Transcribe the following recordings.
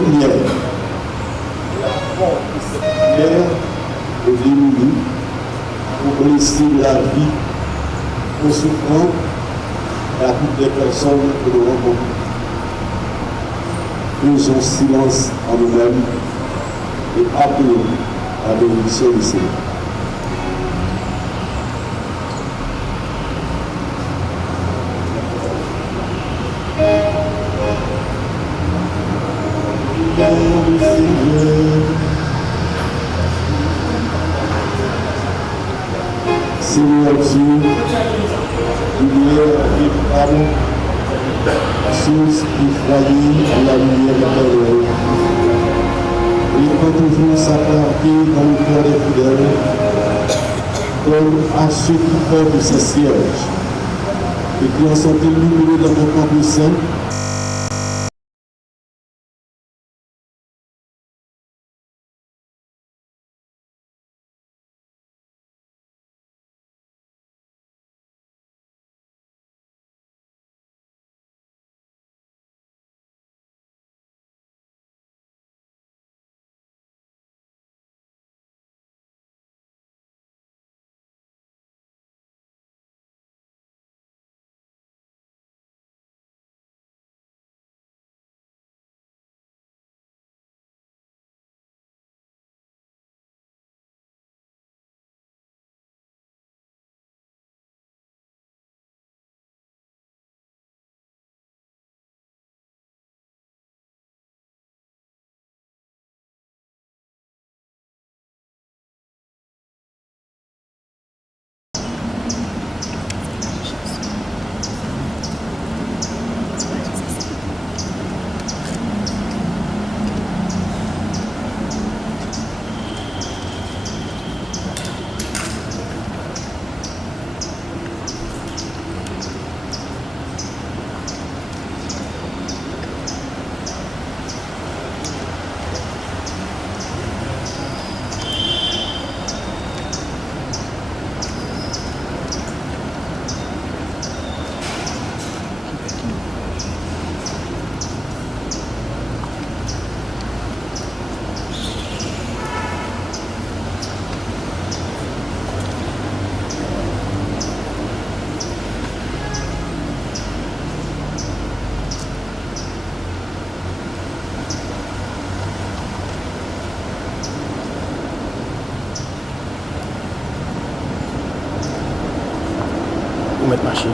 lumière. La force de cette lumière est venue pour blesser la vie aux souffrants et à toutes les personnes que nous rencontrons. Faisons silence en nous-mêmes et appelons à la bénédiction du Seigneur. Seigneur Dieu, lumière véritable, source qui foyer à la lumière éternelle. Il peut toujours s'apporter dans le cœur des fidèles, comme à ceux qui portent ces sièges, et qui en sont illuminés dans ton corps saint. Mettre machine.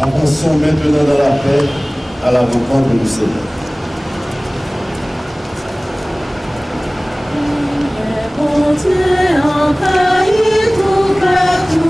Avançons maintenant dans la paix à la rencontre du Seigneur. Envahit tout partout.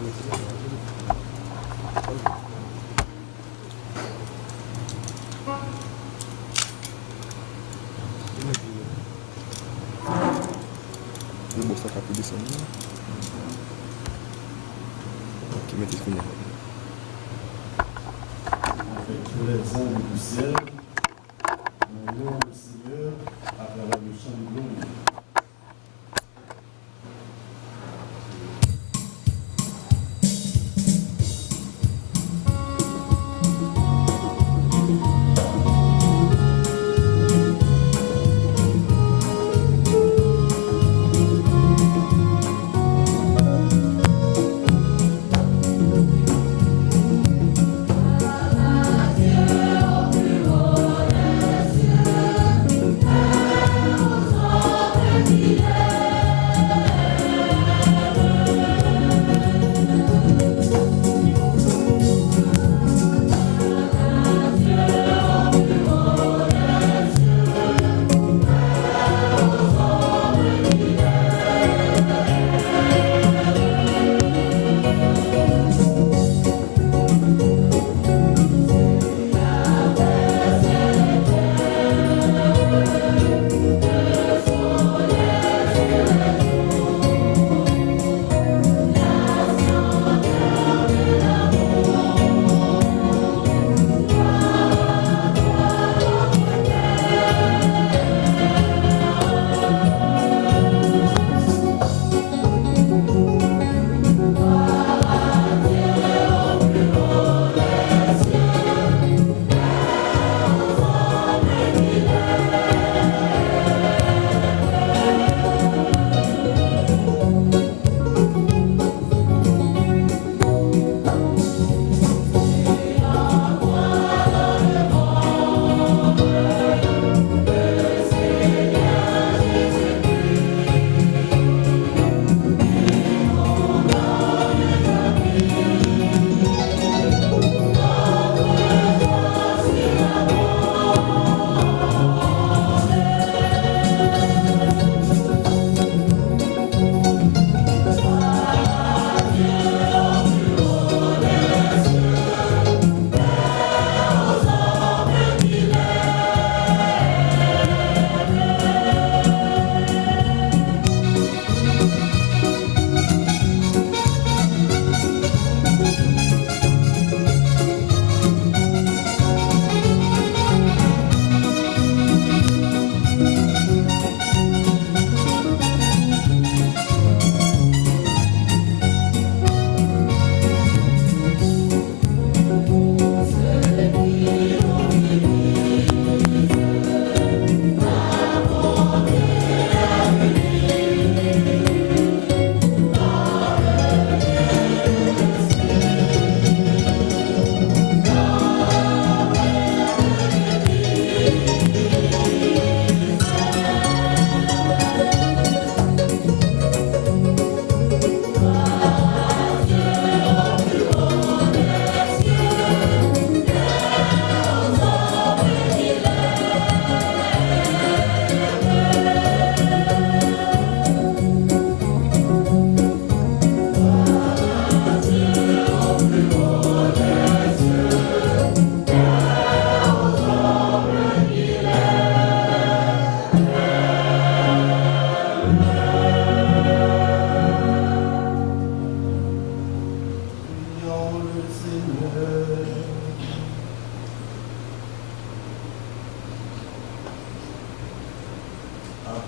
Avec tous les anges du ciel, nous louons le Seigneur à travers le chant de gloire.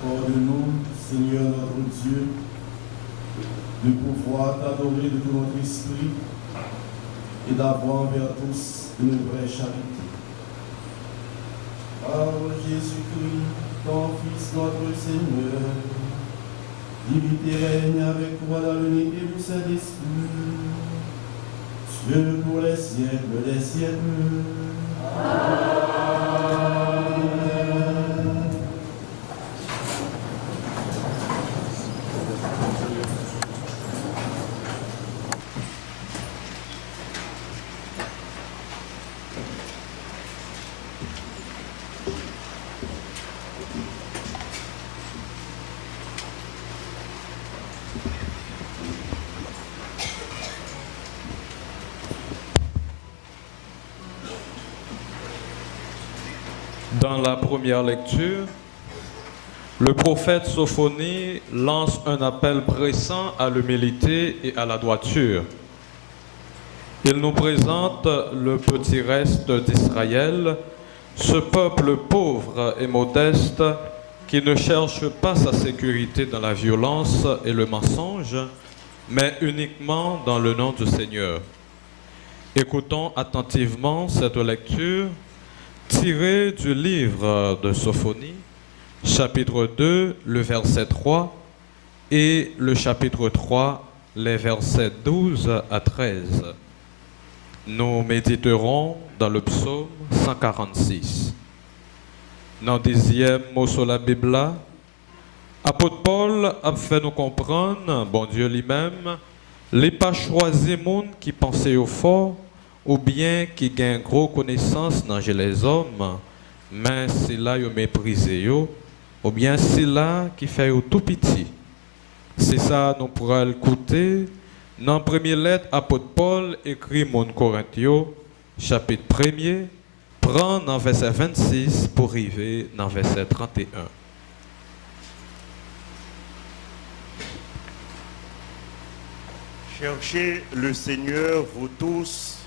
Accorde-nous, Seigneur notre Dieu, de pouvoir t'adorer de tout notre esprit et d'avoir envers tous une vraie charité. Par Jésus-Christ, ton Fils, notre Seigneur, vit et règne avec toi dans l'unité du Saint-Esprit, Dieu pour les siècles des siècles. Amen. Dans la première lecture, le prophète Sophonie lance un appel pressant à l'humilité et à la droiture. Il nous présente le petit reste d'Israël, ce peuple pauvre et modeste qui ne cherche pas sa sécurité dans la violence et le mensonge, mais uniquement dans le nom du Seigneur. Écoutons attentivement cette lecture tirée du livre de Sophonie, chapitre 2, le verset 3, et le chapitre 3, les versets 12 à 13. Nous méditerons dans le psaume 146. Dans le 10e mot sur la Bible, apôtre Paul a fait nous comprendre, bon Dieu lui-même, les pas choisi monde qui pensait au fort, ou bien qui gagne gros connaissance dans les hommes, mais c'est là qu'ils méprisé, ou bien c'est là qui fait tout petit. C'est ça nous pourrons écouter dans la première lettre apôtre Paul écrit mon Corinthiens, chapitre 1er, prend dans verset 26 pour arriver dans verset 31. Cherchez le Seigneur, vous tous,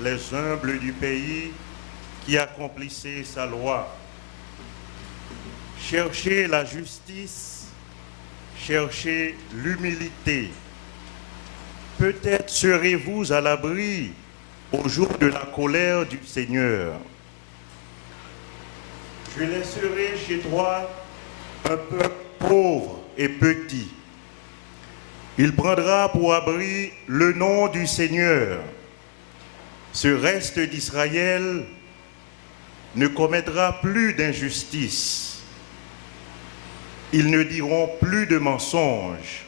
les humbles du pays, qui accomplissez sa loi. Cherchez la justice, cherchez l'humilité. Peut-être serez-vous à l'abri au jour de la colère du Seigneur. Je laisserai chez toi un peuple pauvre et petit. Il prendra pour abri le nom du Seigneur. Ce reste d'Israël ne commettra plus d'injustice. Ils ne diront plus de mensonges.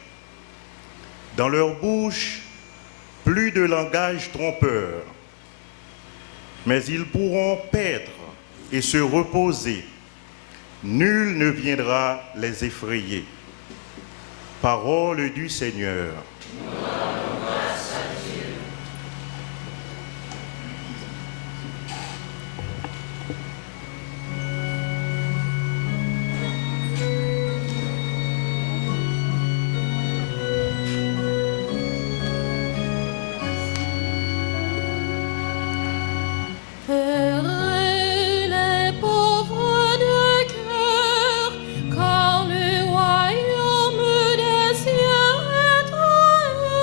Dans leur bouche, plus de langage trompeur. Mais ils pourront paître et se reposer. Nul ne viendra les effrayer. Parole du Seigneur. Car le royaume des cieux est à eux.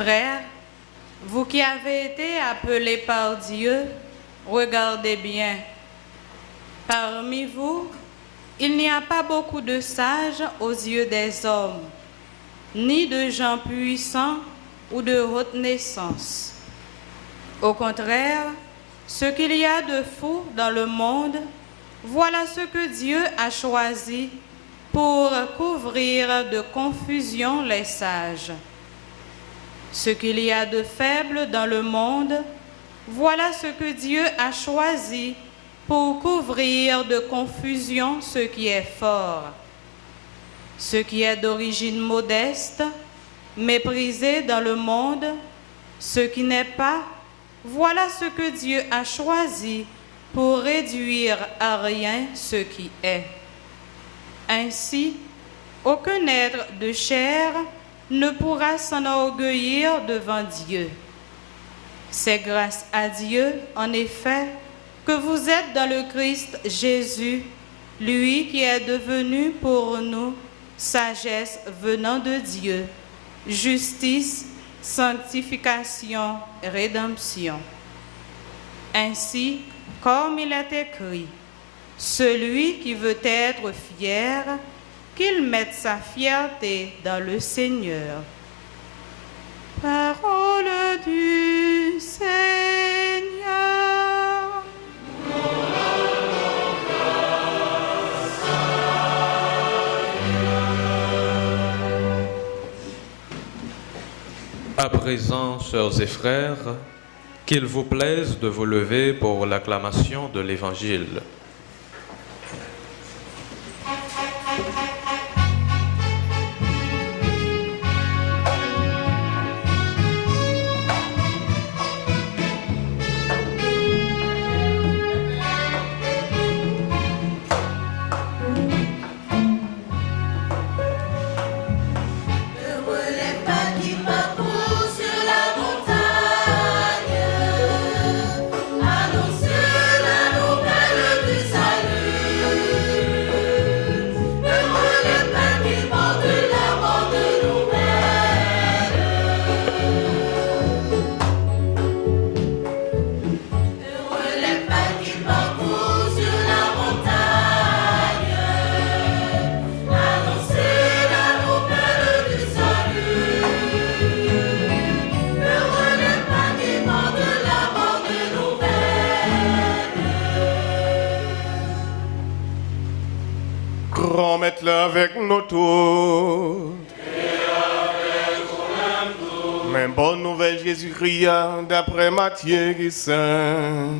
Frères, vous qui avez été appelés par Dieu, regardez bien. Parmi vous, il n'y a pas beaucoup de sages aux yeux des hommes, ni de gens puissants ou de haute naissance. Au contraire, ce qu'il y a de fou dans le monde, voilà ce que Dieu a choisi pour couvrir de confusion les sages. Ce qu'il y a de faible dans le monde, voilà ce que Dieu a choisi pour couvrir de confusion ce qui est fort. Ce qui est d'origine modeste, méprisé dans le monde, ce qui n'est pas, voilà ce que Dieu a choisi pour réduire à rien ce qui est. Ainsi, aucun être de chair ne pourra s'enorgueillir devant Dieu. C'est grâce à Dieu, en effet, que vous êtes dans le Christ Jésus, lui qui est devenu pour nous sagesse venant de Dieu, justice, sanctification, rédemption. Ainsi, comme il est écrit, celui qui veut être fier, qu'il mette sa fierté dans le Seigneur. Parole du Seigneur. À présent, sœurs et frères, qu'il vous plaise de vous lever pour l'acclamation de l'Évangile. Remettre-la avec nous tous. Mais bonne nouvelle Jésus-Christ d'après Matthieu qui saint.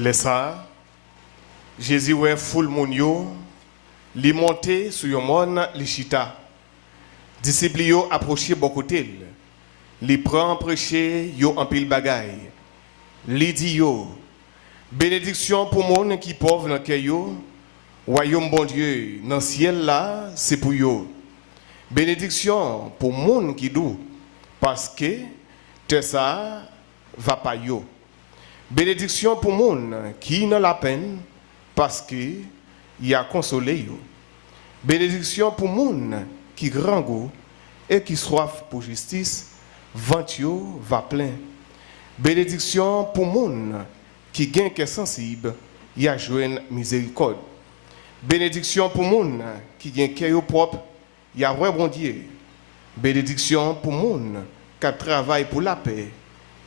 Laissa, Jésus ouais foule moun yo, li monté sur yon mon li chita. Disciples yo approché beaucoup tel. Li prend prêcher yo en pile bagay. Li di yo, bénédiction pour moun qui pauvre dans cœur yo, royaume bon Dieu dans ciel là, c'est pour yo. Bénédiction pour moun qui doux parce que te ça va pas yo. Bénédiction pour moun qui n'a la peine parce que y a consolé yo. Bénédiction pour moun qui grand goût et qui soif pour justice, vent yo va plein. Bénédiction pour moun qui gain que sensible, y a joine miséricorde. Bénédiction pour moun qui gain cœur propre, y a ouais bon Dieu. Bénédiction pour moun qui travaille pour la paix,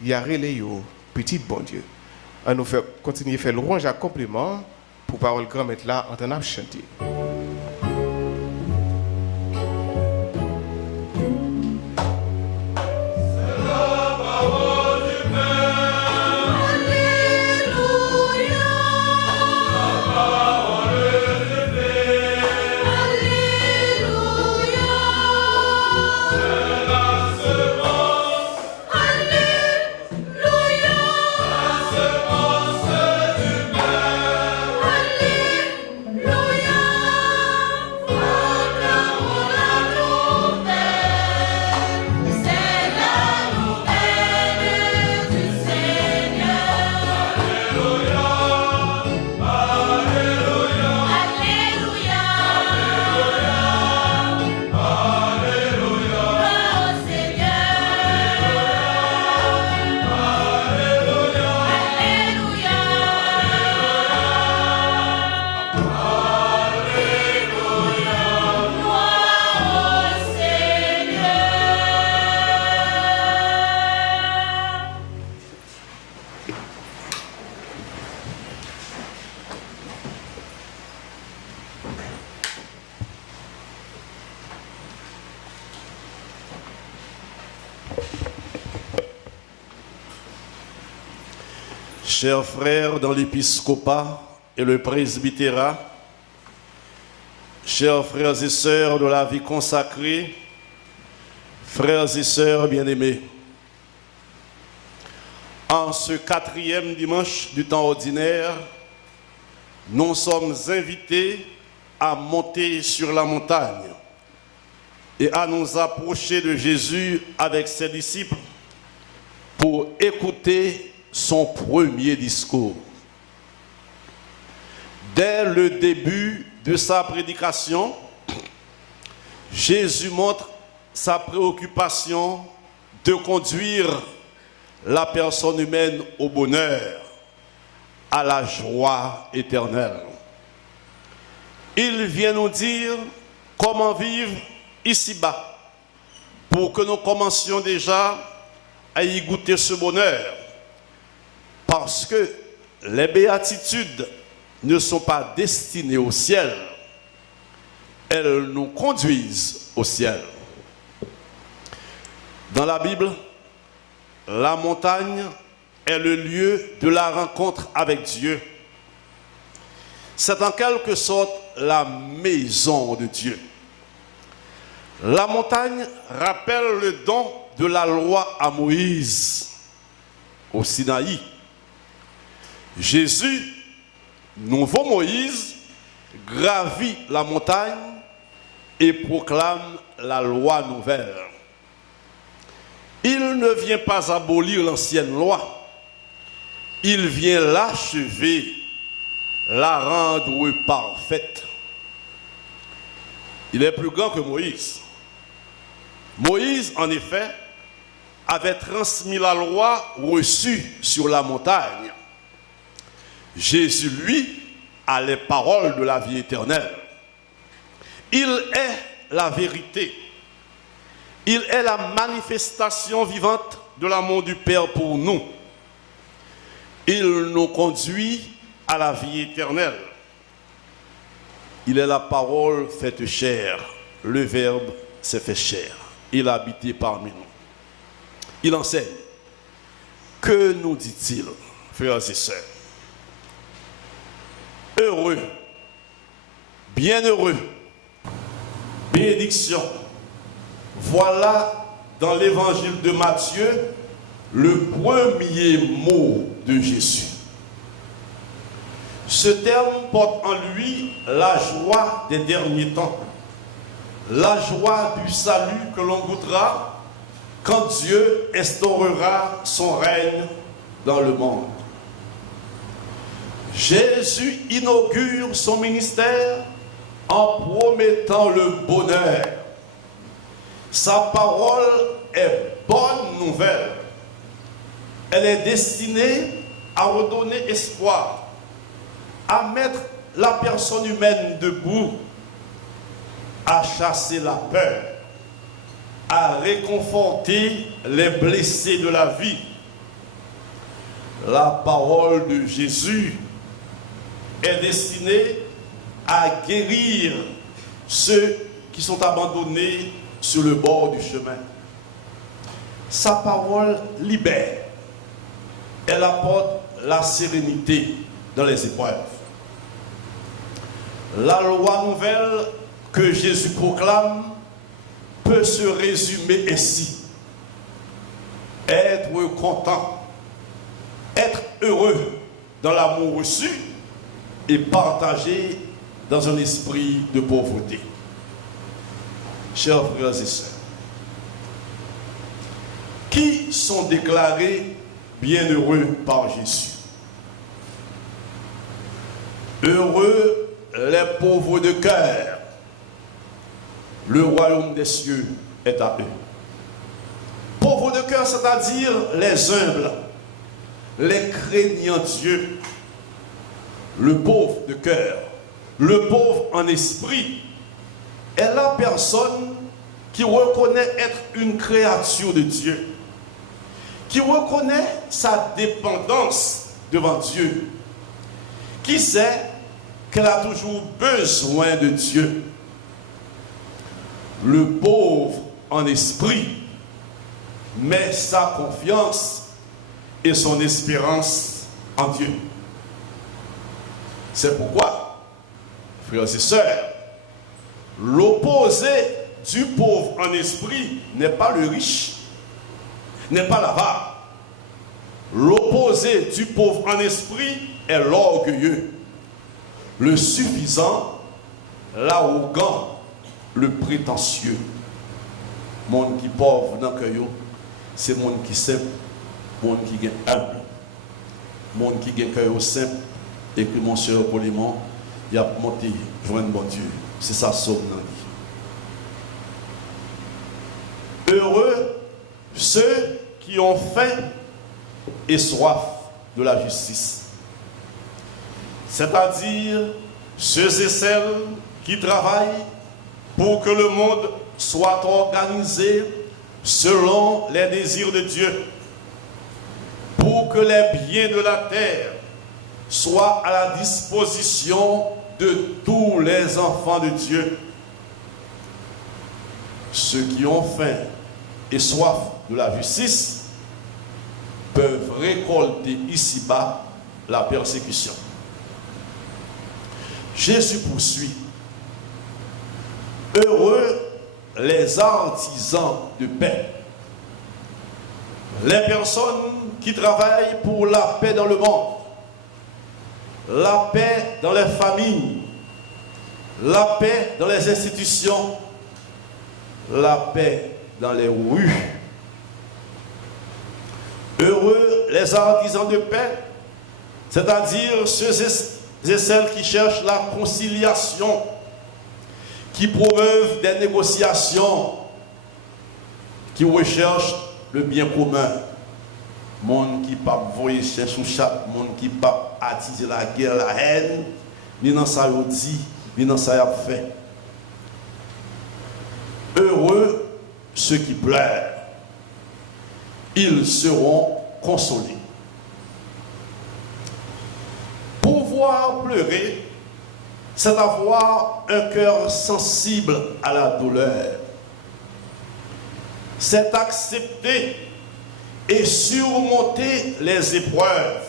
y a relé yo petit bon Dieu. On nous fait continuer à faire louange à compliment pour parole grand maître là en train de chanter. Alléluia. Chers frères dans l'épiscopat et le presbytérat, chers frères et sœurs de la vie consacrée, frères et sœurs bien-aimés, en ce 4e dimanche du temps ordinaire, nous sommes invités à monter sur la montagne et à nous approcher de Jésus avec ses disciples pour écouter son premier discours. Dès le début de sa prédication, Jésus montre sa préoccupation de conduire la personne humaine au bonheur, à la joie éternelle. Il vient nous dire comment vivre ici-bas pour que nous commencions déjà à y goûter ce bonheur. Parce que les béatitudes ne sont pas destinées au ciel, elles nous conduisent au ciel. Dans la Bible, la montagne est le lieu de la rencontre avec Dieu. C'est en quelque sorte la maison de Dieu. La montagne rappelle le don de la loi à Moïse au Sinaï. Jésus, nouveau Moïse, gravit la montagne et proclame la loi nouvelle. Il ne vient pas abolir l'ancienne loi, il vient l'achever, la rendre parfaite. Il est plus grand que Moïse. Moïse, en effet, avait transmis la loi reçue sur la montagne. Jésus, lui, a les paroles de la vie éternelle. Il est la vérité. Il est la manifestation vivante de l'amour du Père pour nous. Il nous conduit à la vie éternelle. Il est la parole faite chair. Le Verbe s'est fait chair. Il a habité parmi nous. Il enseigne. Que nous dit-il, frères et sœurs? Heureux, bienheureux, bénédiction. Voilà dans l'évangile de Matthieu le premier mot de Jésus. Ce terme porte en lui la joie des derniers temps, la joie du salut que l'on goûtera quand Dieu instaurera son règne dans le monde. Jésus inaugure son ministère en promettant le bonheur. Sa parole est bonne nouvelle. Elle est destinée à redonner espoir, à mettre la personne humaine debout, à chasser la peur, à réconforter les blessés de la vie. La parole de Jésus est destinée à guérir ceux qui sont abandonnés sur le bord du chemin. Sa parole libère. Elle apporte la sérénité dans les épreuves. La loi nouvelle que Jésus proclame peut se résumer ainsi. Être content, être heureux dans l'amour reçu et partager dans un esprit de pauvreté. Chers frères et sœurs, qui sont déclarés bienheureux par Jésus? Heureux les pauvres de cœur, le royaume des cieux est à eux. Pauvres de cœur, c'est-à-dire les humbles, les craignants Dieu. Le pauvre de cœur Le pauvre en esprit est la personne qui reconnaît être une créature de Dieu, qui reconnaît sa dépendance devant Dieu, qui sait qu'elle a toujours besoin de Dieu. Le pauvre en esprit met sa confiance et son espérance en Dieu. C'est pourquoi, frères et sœurs, l'opposé du pauvre en esprit n'est pas le riche, n'est pas l'avare. L'opposé du pauvre en esprit est l'orgueilleux, le suffisant, l'arrogant, le prétentieux. Monde qui pauvre dans le cœur, c'est monde qui simple, monde qui est humble, monde qui est cœur simple, et que mon cher Polémon, il a monté, joindre bon Dieu. C'est ça, somme dans la vie. Heureux ceux qui ont faim et soif de la justice, c'est-à-dire ceux et celles qui travaillent pour que le monde soit organisé selon les désirs de Dieu, pour que les biens de la terre soient à la disposition de tous les enfants de Dieu. Ceux qui ont faim et soif de la justice peuvent récolter ici-bas la persécution. Jésus poursuit. Heureux les artisans de paix, les personnes qui travaillent pour la paix dans le monde, la paix dans les familles, la paix dans les institutions, la paix dans les rues. Heureux les artisans de paix, c'est-à-dire ceux et celles qui cherchent la conciliation, qui promeuvent des négociations, qui recherchent le bien commun. Monde qui ne pas voyer chercher chaque monde qui ne pas attiser la guerre, la haine, ni dans ça dit, ni dans ça fait. Heureux ceux qui pleurent, ils seront consolés. Pouvoir pleurer, c'est avoir un cœur sensible à la douleur. C'est accepter et surmonter les épreuves,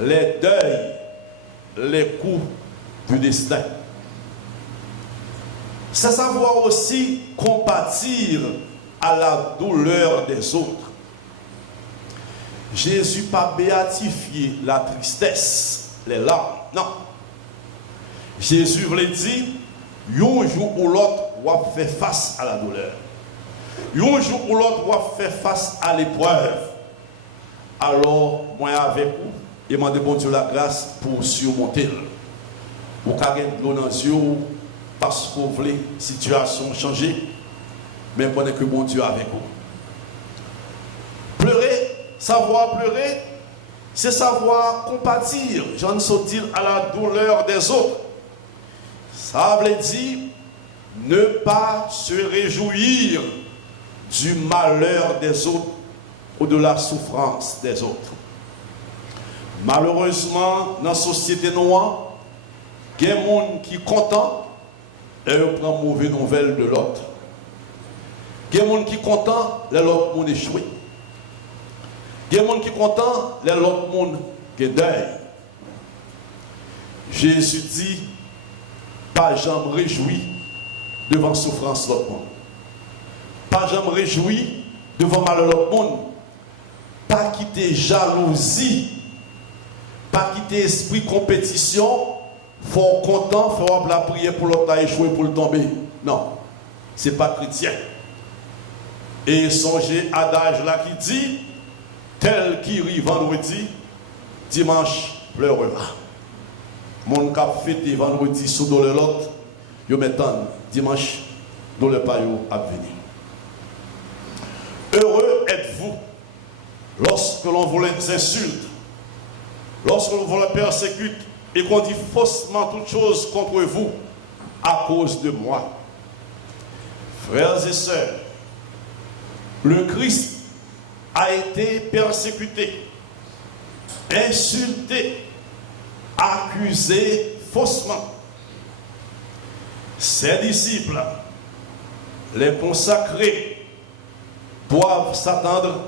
les deuils, les coups du destin. C'est savoir aussi compatir à la douleur des autres. Jésus n'a pas béatifié la tristesse, les larmes, non. Jésus voulait dire, un jour ou l'autre, on va faire face à la douleur. Un jour ou l'autre, on va faire face à l'épreuve. Alors, moi avec vous, et demandez bon Dieu la grâce pour surmonter. Vous pouvez gagner de l'eau dans les yeux parce que vous voulez la situation changer. Mais prenez que bon Dieu avec vous. Pleurer, savoir pleurer, c'est savoir compatir. J'en sais à la douleur des autres. Ça veut dire ne pas se réjouir du malheur des autres ou de la souffrance des autres. Malheureusement, dans la société noire, il y a des gens qui sont contents et ils prennent mauvaise nouvelle de l'autre. Il y a des gens qui sont contents et l'autre monde échoué. Il y a des gens qui sont contents et l'autre monde qui deuil. Jésus dit, pas jamais réjoui devant souffrance l'autre monde. Pas jamais réjoui devant malheur l'autre monde. Pas quitter jalousie. Pas quitter esprit compétition. Faut content, faut la prière pour l'autre à échouer pour le tomber. Non, c'est pas chrétien. Et songez adage là qui dit, tel qui rit vendredi, dimanche pleurera. Mon cap fêté vendredi sous dans l'autre, yo m'étonne dimanche dans le paillot à venir. Heureux êtes-vous lorsque l'on vous les insulte, lorsque l'on vous les persécute et qu'on dit faussement toutes choses contre vous à cause de moi. Frères et sœurs, le Christ a été persécuté, insulté, accusé faussement. Ses disciples, les consacrés, doivent s'attendre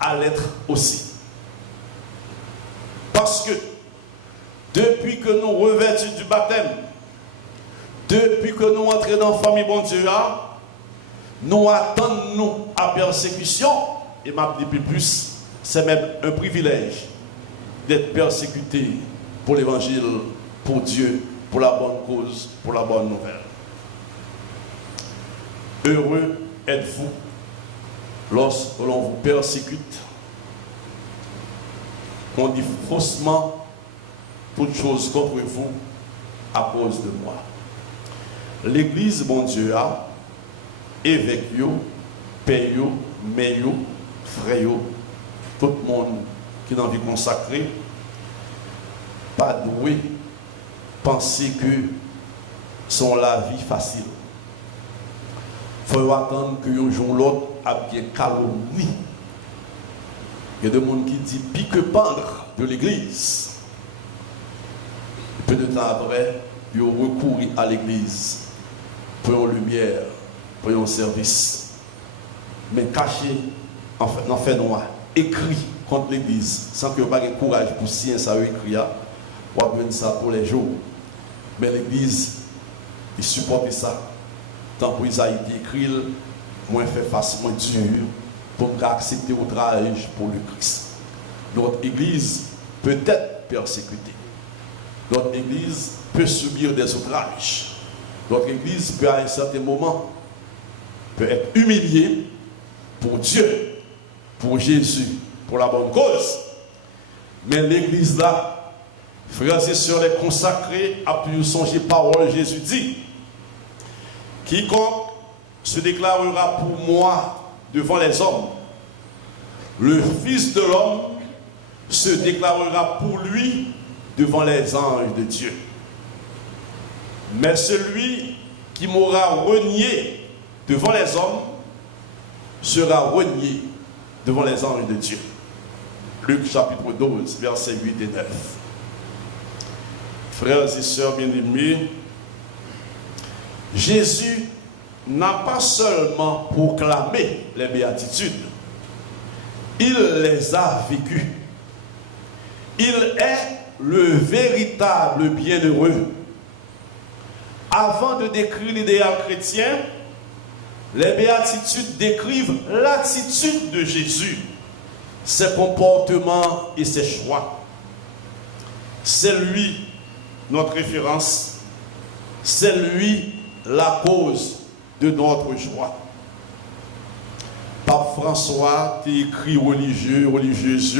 à l'être aussi. Parce que depuis que nous revêtus du baptême, depuis que nous entrons dans la famille bon Dieu, nous attendons à persécution, et m'a dit plus, c'est même un privilège d'être persécuté pour l'évangile, pour Dieu, pour la bonne cause, pour la bonne nouvelle. Heureux êtes-vous lorsque l'on vous persécute, qu'on dit faussement toutes choses contre vous à cause de moi. L'église, bon Dieu, a évêque, père, mère, frère, tout le monde qui a envie de consacrer, pas doué, penser que son la vie facile. Il faut attendre que un jour l'autre a bien calomnie. Il y a des gens qui disent pique pendre de l'église. Peu de temps après, ils ont recouru à l'église pour une lumière, pour un service. Mais caché, en fait noir, écrit contre l'église, sans que vous n'ayez pas de courage pour signer ça écrit, ou à ça pour les jours. Mais l'église, il supporte ça. Tant que Isaïe écrit, moins fait face, moins dur, pour accepter outrage pour le Christ. Notre église peut être persécutée. Notre église peut subir des outrages. Notre église peut à un certain moment peut être humiliée pour Dieu, pour Jésus, pour la bonne cause. Mais l'église là, frères et sœurs, les consacrés, a pu songer parole Jésus dit. Quiconque se déclarera pour moi devant les hommes, le Fils de l'homme se déclarera pour lui devant les anges de Dieu. Mais celui qui m'aura renié devant les hommes sera renié devant les anges de Dieu. Luc chapitre 12, versets 8 et 9. Frères et sœurs bien-aimés, Jésus n'a pas seulement proclamé les béatitudes, il les a vécues. Il est le véritable bienheureux. Avant de décrire l'idéal chrétien, les béatitudes décrivent l'attitude de Jésus, ses comportements et ses choix. C'est lui notre référence, c'est lui la cause de notre joie. Pape François t'a écrit religieux, religieuse,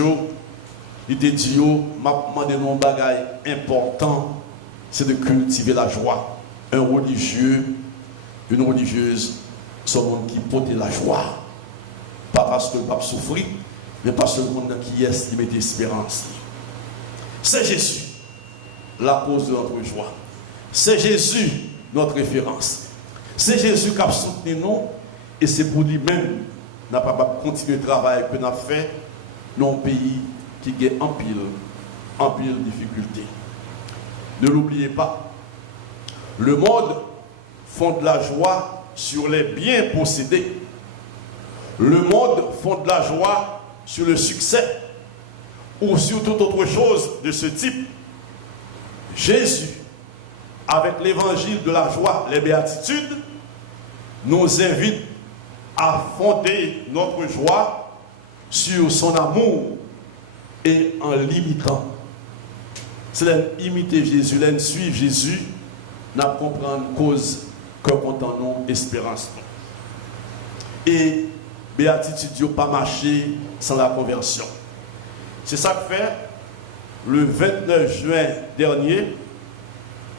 il t'a dit, m'a demandé un bagage important, c'est de cultiver la joie. Un religieux, une religieuse, sont le monde qui porte la joie. Pas parce que le pape souffre, mais parce que le monde qui est, qui met espérance. C'est Jésus, la cause de notre joie. C'est Jésus, notre référence. C'est Jésus qui a soutenu nous, et c'est pour lui-même n'a pas continuer le travail que nous avons fait dans un pays qui a en pile difficulté. Ne l'oubliez pas, le monde fonde la joie sur les biens possédés. Le monde fonde la joie sur le succès ou sur toute autre chose de ce type. Jésus, avec l'évangile de la joie, les béatitudes, nous invite à fonder notre joie sur son amour et en l'imitant. C'est d'imiter Jésus, de suivre Jésus, n'a comprendre cause que content nous, espérance. Et béatitude n'a pas marché sans la conversion. C'est ça que fait le 29 juin dernier,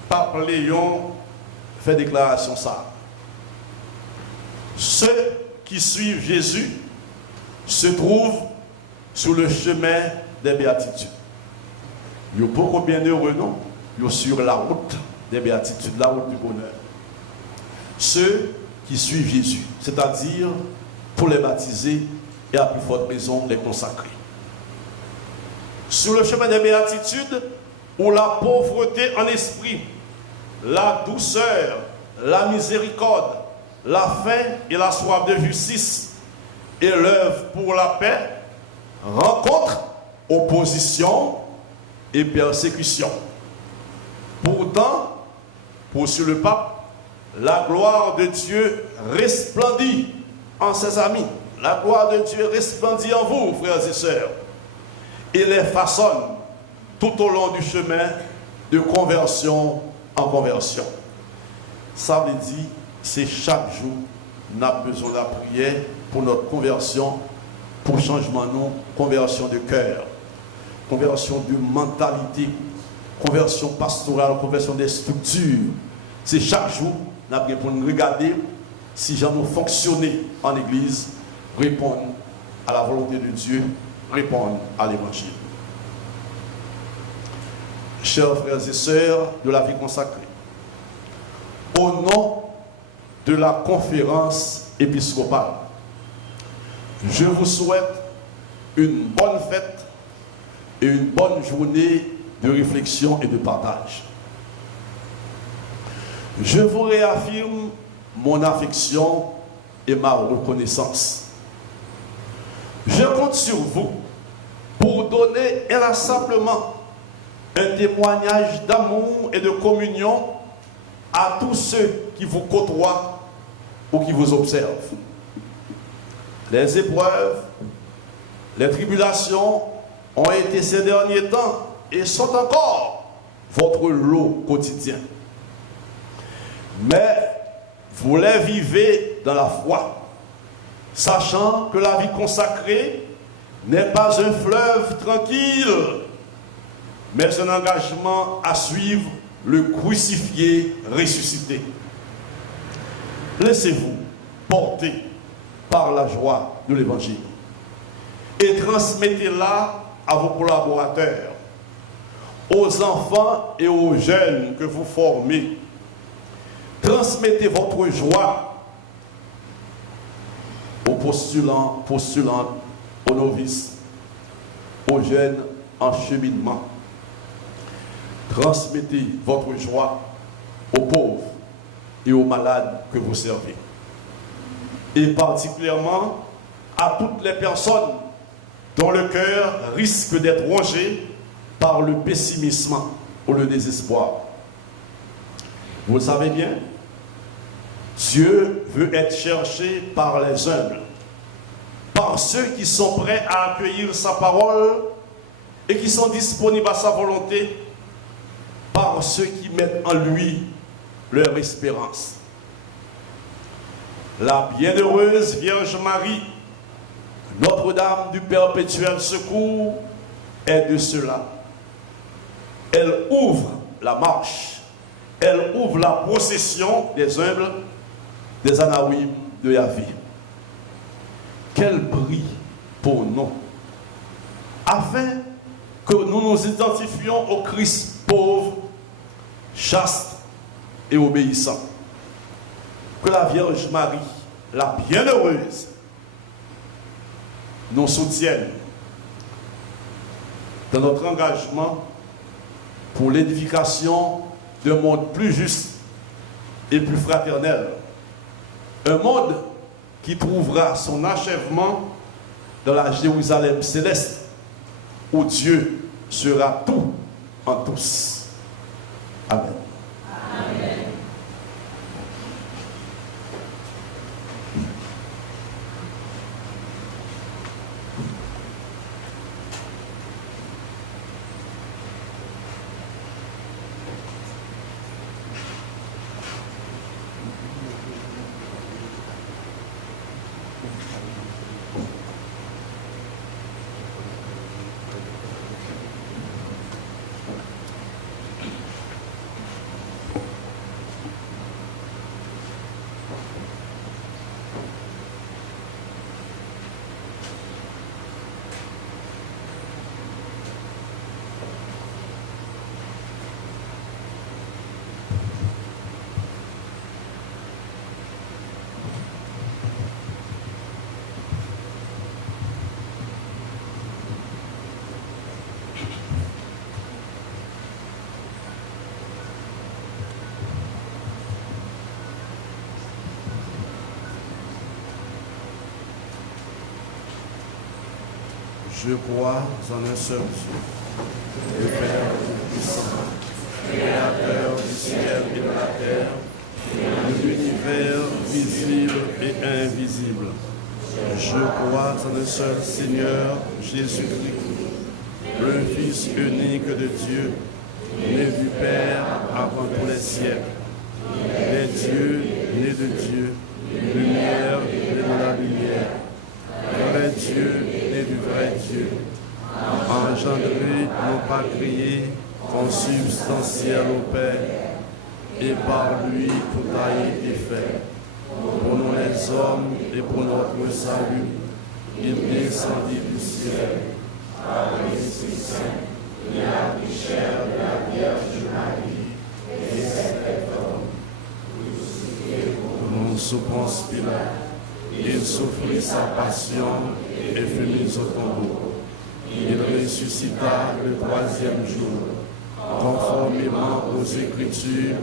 Pape Léon fait déclaration ça. Ceux qui suivent Jésus se trouvent sur le chemin des béatitudes. Il y a beaucoup bien heureux, non? ils sont sur la route des béatitudes, la route du bonheur. Ceux qui suivent Jésus, c'est-à-dire pour les baptiser et à plus forte raison les consacrer. Sur le chemin des béatitudes, où la pauvreté en esprit, la douceur, la miséricorde, la faim et la soif de justice et l'œuvre pour la paix rencontrent opposition et persécution. Pourtant, poursuit le pape, la gloire de Dieu resplendit en ses amis. La gloire de Dieu resplendit en vous, frères et sœurs, et les façonne tout au long du chemin de conversion en conversion. Ça veut dire, c'est chaque jour, nous avons besoin de la prière pour notre conversion, pour changement, non, conversion de cœur, conversion de mentalité, conversion pastorale, conversion des structures. C'est chaque jour, nous avons pour nous regarder si j'en ai fonctionné en église, répondre à la volonté de Dieu, répondre à l'évangile. Chers frères et sœurs de la vie consacrée, au nom de la conférence épiscopale, je vous souhaite une bonne fête et une bonne journée de réflexion et de partage. Je vous réaffirme mon affection et ma reconnaissance. Je compte sur vous pour donner inlassablement un témoignage d'amour et de communion à tous ceux qui vous côtoient ou qui vous observent. Les épreuves, les tribulations ont été ces derniers temps et sont encore votre lot quotidien. Mais vous les vivez dans la foi, sachant que la vie consacrée n'est pas un fleuve tranquille, mais un engagement à suivre le crucifié ressuscité. Laissez-vous porter par la joie de l'évangile et transmettez-la à vos collaborateurs, aux enfants et aux jeunes que vous formez. Transmettez votre joie aux postulants, postulantes, aux novices, aux jeunes en cheminement. Transmettez votre joie aux pauvres et aux malades que vous servez. Et particulièrement à toutes les personnes dont le cœur risque d'être rongé par le pessimisme ou le désespoir. Vous le savez bien, Dieu veut être cherché par les humbles, par ceux qui sont prêts à accueillir sa parole et qui sont disponibles à sa volonté, par ceux qui mettent en lui leur espérance. La bienheureuse Vierge Marie, Notre-Dame du Perpétuel Secours, est de cela. Elle ouvre la marche, elle ouvre la procession des humbles, des Anawim de Yahvé. Quel prix pour nous, afin que nous nous identifions au Christ pauvre, chaste et obéissant. Que la Vierge Marie, la bienheureuse, nous soutienne dans notre engagement pour l'édification d'un monde plus juste et plus fraternel. Un monde qui trouvera son achèvement dans la Jérusalem céleste, où Dieu sera tout en tous. Amen. Amen. Je crois en un seul Dieu, le Père Tout-Puissant, Créateur du ciel et de la terre, de l'univers visible et invisible. Je crois en un seul Seigneur, Jésus-Christ, le Fils unique de Dieu, né du Père avant tous les siècles. Il est Dieu, né de Dieu, lumière, né de la lumière. Vrai Dieu, né du vrai Dieu. Engendré, non pas créé, consubstantiel au Père, et par lui tout a été fait. Pour nous les hommes et pour notre salut, il descendit du ciel, par l'Esprit Saint, il a pris chair de la Vierge Marie, et s'est fait homme, crucifié pour nous sous Ponce Pilate. Il souffrit sa passion et fut mis au tombeau. Il ressuscita le troisième jour, conformément aux Écritures,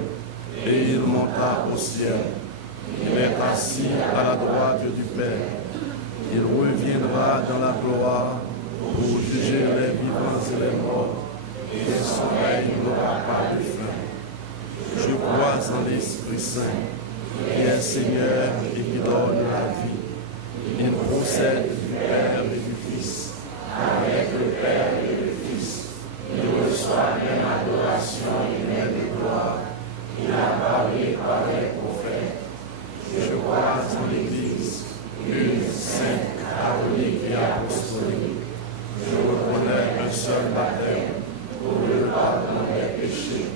et il monta au ciel. Il est assis à la droite du Père. Il reviendra dans la gloire pour juger les vivants et les morts, et son règne n'aura pas de fin. Je crois en l'Esprit Saint, qui est Seigneur et qui donne la vie. Il procède du Père et du Fils, avec le Père et le Fils. Il reçoit même adoration et même gloire. Il a parlé par les prophètes. Je crois en l'Église, une sainte, catholique et apostolique. Je reconnais un seul baptême pour le pardon des péchés.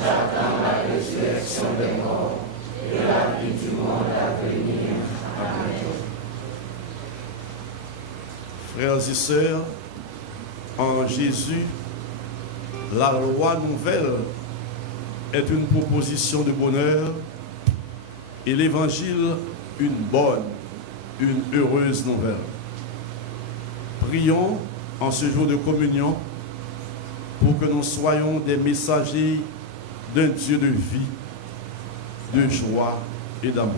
J'attends la résurrection des morts et la vie du monde à venir. Amen. Frères et sœurs, en Jésus, la loi nouvelle est une proposition de bonheur et l'évangile une bonne, une heureuse nouvelle. Prions en ce jour de communion pour que nous soyons des messagers d'un Dieu de vie, de joie et d'amour.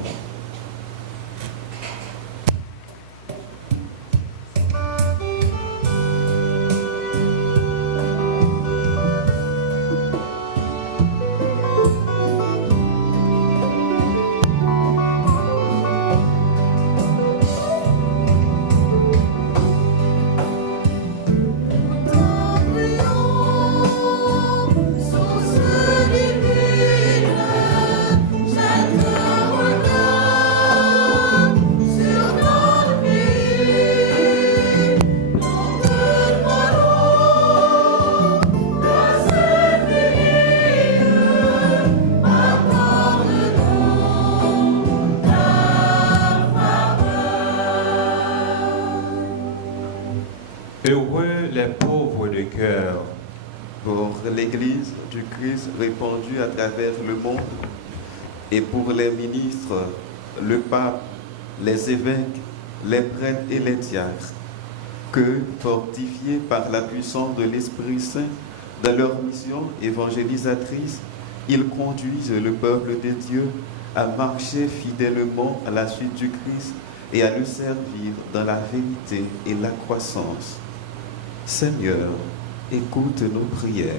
Heureux les pauvres de cœur. Pour l'Église du Christ répandue à travers le monde et pour les ministres, le pape, les évêques, les prêtres et les diacres, que, fortifiés par la puissance de l'Esprit Saint dans leur mission évangélisatrice, ils conduisent le peuple de Dieu à marcher fidèlement à la suite du Christ et à le servir dans la vérité et la croissance. Seigneur, écoute nos prières.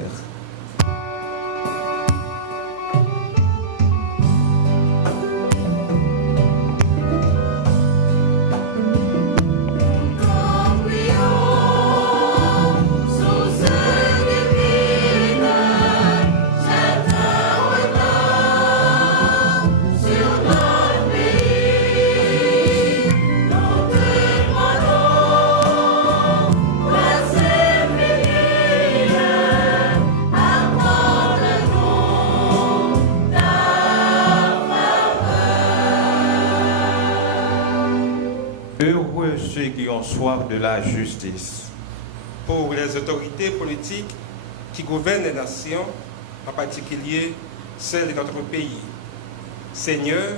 Heureux ceux qui ont soif de la justice. Pour les autorités politiques qui gouvernent les nations, en particulier celles de notre pays. Seigneur,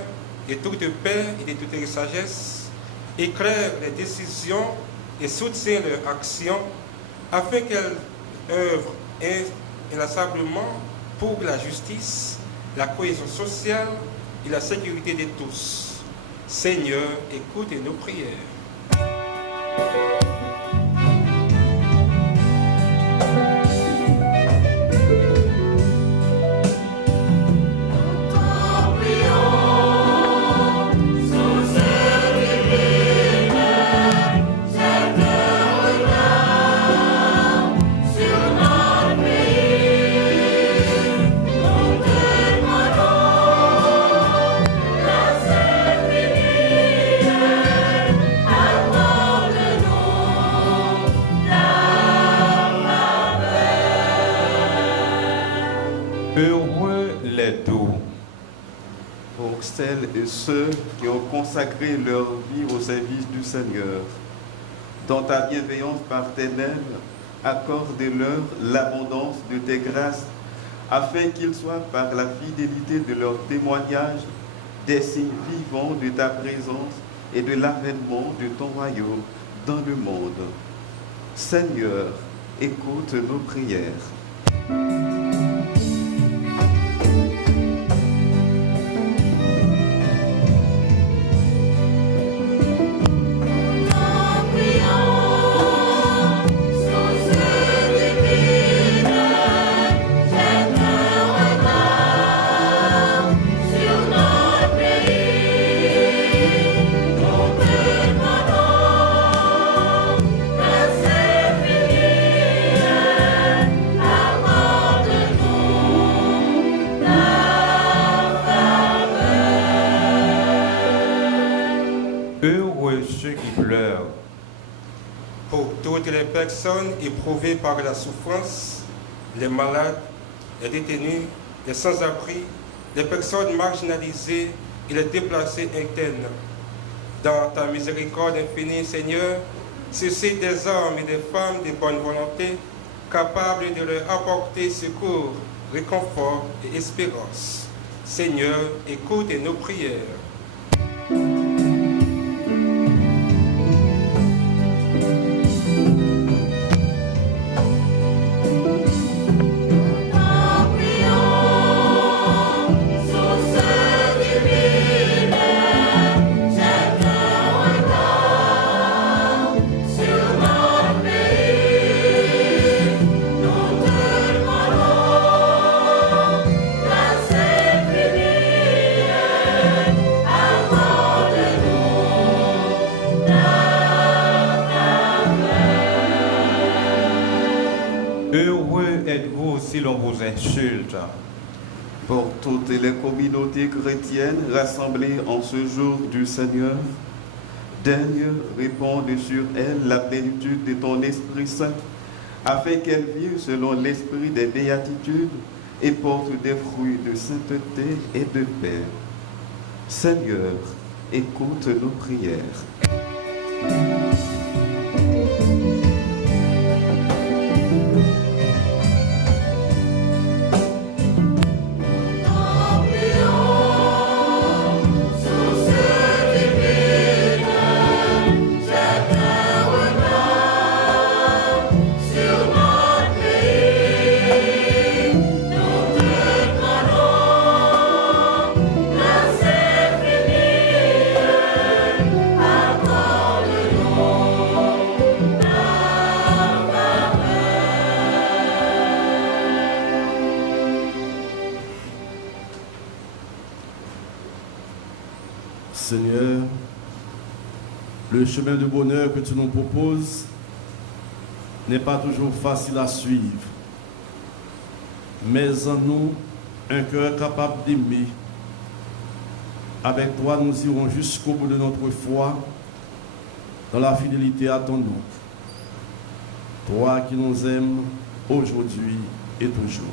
de toute paix et de toute sagesse, éclaire les décisions et soutient leurs actions afin qu'elles œuvrent inlassablement pour la justice, la cohésion sociale et la sécurité de tous. Seigneur, écoute nos prières. pour celles et ceux qui ont consacré leur vie au service du Seigneur. Dans ta bienveillance paternelle, accorde-leur l'abondance de tes grâces, afin qu'ils soient, par la fidélité de leur témoignage, des signes vivants de ta présence et de l'avènement de ton royaume dans le monde. Seigneur, écoute nos prières. Heureux ceux qui pleurent, Pour toutes les personnes éprouvées par la souffrance, les malades, les détenus, les sans-abri, les personnes marginalisées et les déplacés internes. Dans ta miséricorde infinie, Seigneur, suscite des hommes et des femmes de bonne volonté, capables de leur apporter secours, réconfort et espérance. Seigneur, écoute nos prières. heureux êtes-vous si l'on vous insulte. Pour toutes les communautés chrétiennes rassemblées en ce jour du Seigneur, daigne répandre sur elles la plénitude de ton Esprit Saint, afin qu'elles vivent selon l'esprit des béatitudes et portent des fruits de sainteté et de paix. Seigneur, écoute nos prières. Seigneur, le chemin de bonheur que tu nous proposes n'est pas toujours facile à suivre. Mais en nous, un cœur capable d'aimer. Avec toi, nous irons jusqu'au bout de notre foi, dans la fidélité à ton nom. Toi qui nous aimes aujourd'hui et toujours.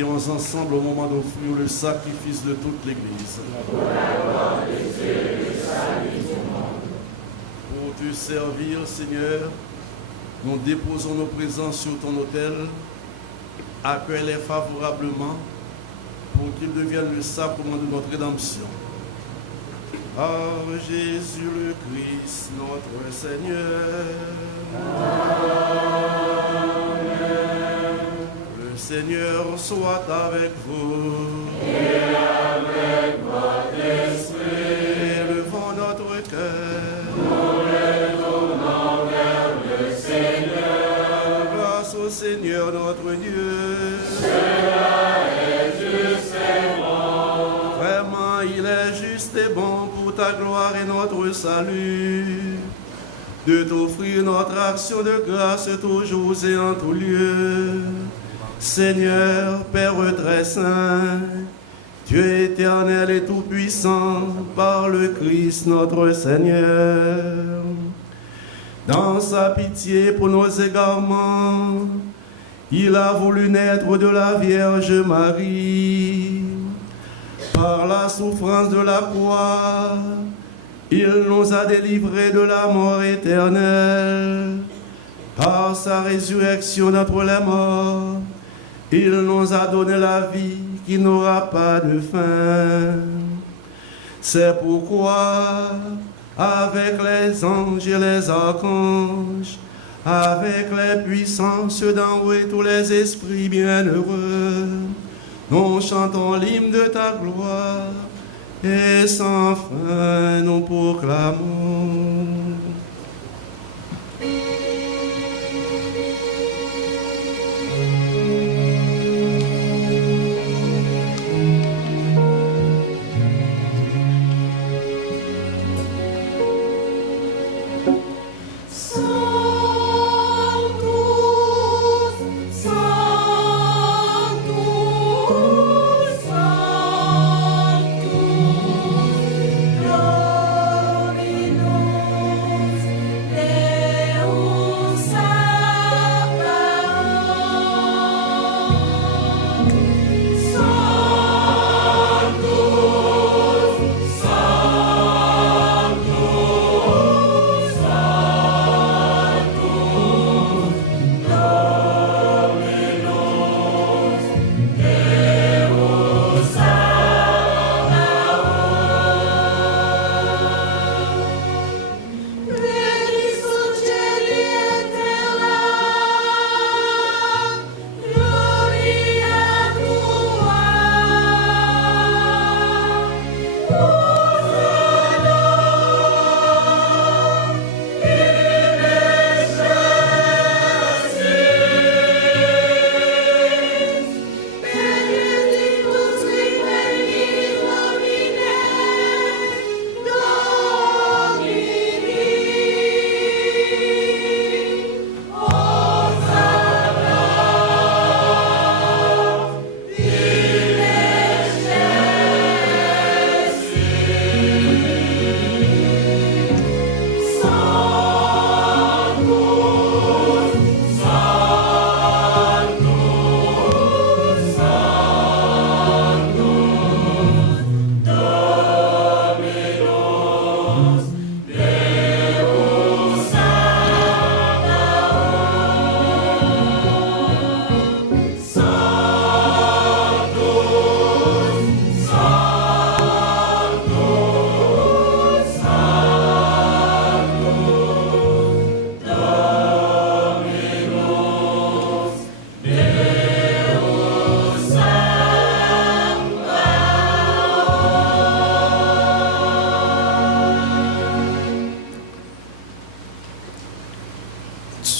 prions ensemble au moment d'offrir le sacrifice de toute l'Église. Pour te servir, Seigneur, nous déposons nos présents sur ton autel. Accueille-les favorablement pour qu'ils deviennent le sacrement de notre rédemption. Par Jésus le Christ, notre Seigneur. Amen. Le Seigneur soit avec vous. Et avec votre esprit. Élevons notre cœur. Nous retournons vers le Seigneur. Grâce au Seigneur notre Dieu. Cela est juste et bon. Vraiment, il est juste et bon pour ta gloire et notre salut, de t'offrir notre action de grâce toujours et en tout lieu. Seigneur, Père très saint, Dieu éternel et tout-puissant, par le Christ notre Seigneur. Dans sa pitié pour nos égarements, il a voulu naître de la Vierge Marie. Par la souffrance de la croix, il nous a délivrés de la mort éternelle. Par sa résurrection d'entre les morts, il nous a donné la vie qui n'aura pas de fin. C'est pourquoi, avec les anges et les archanges, avec les puissances d'en haut et tous les esprits bienheureux, nous chantons l'hymne de ta gloire et sans fin nous proclamons.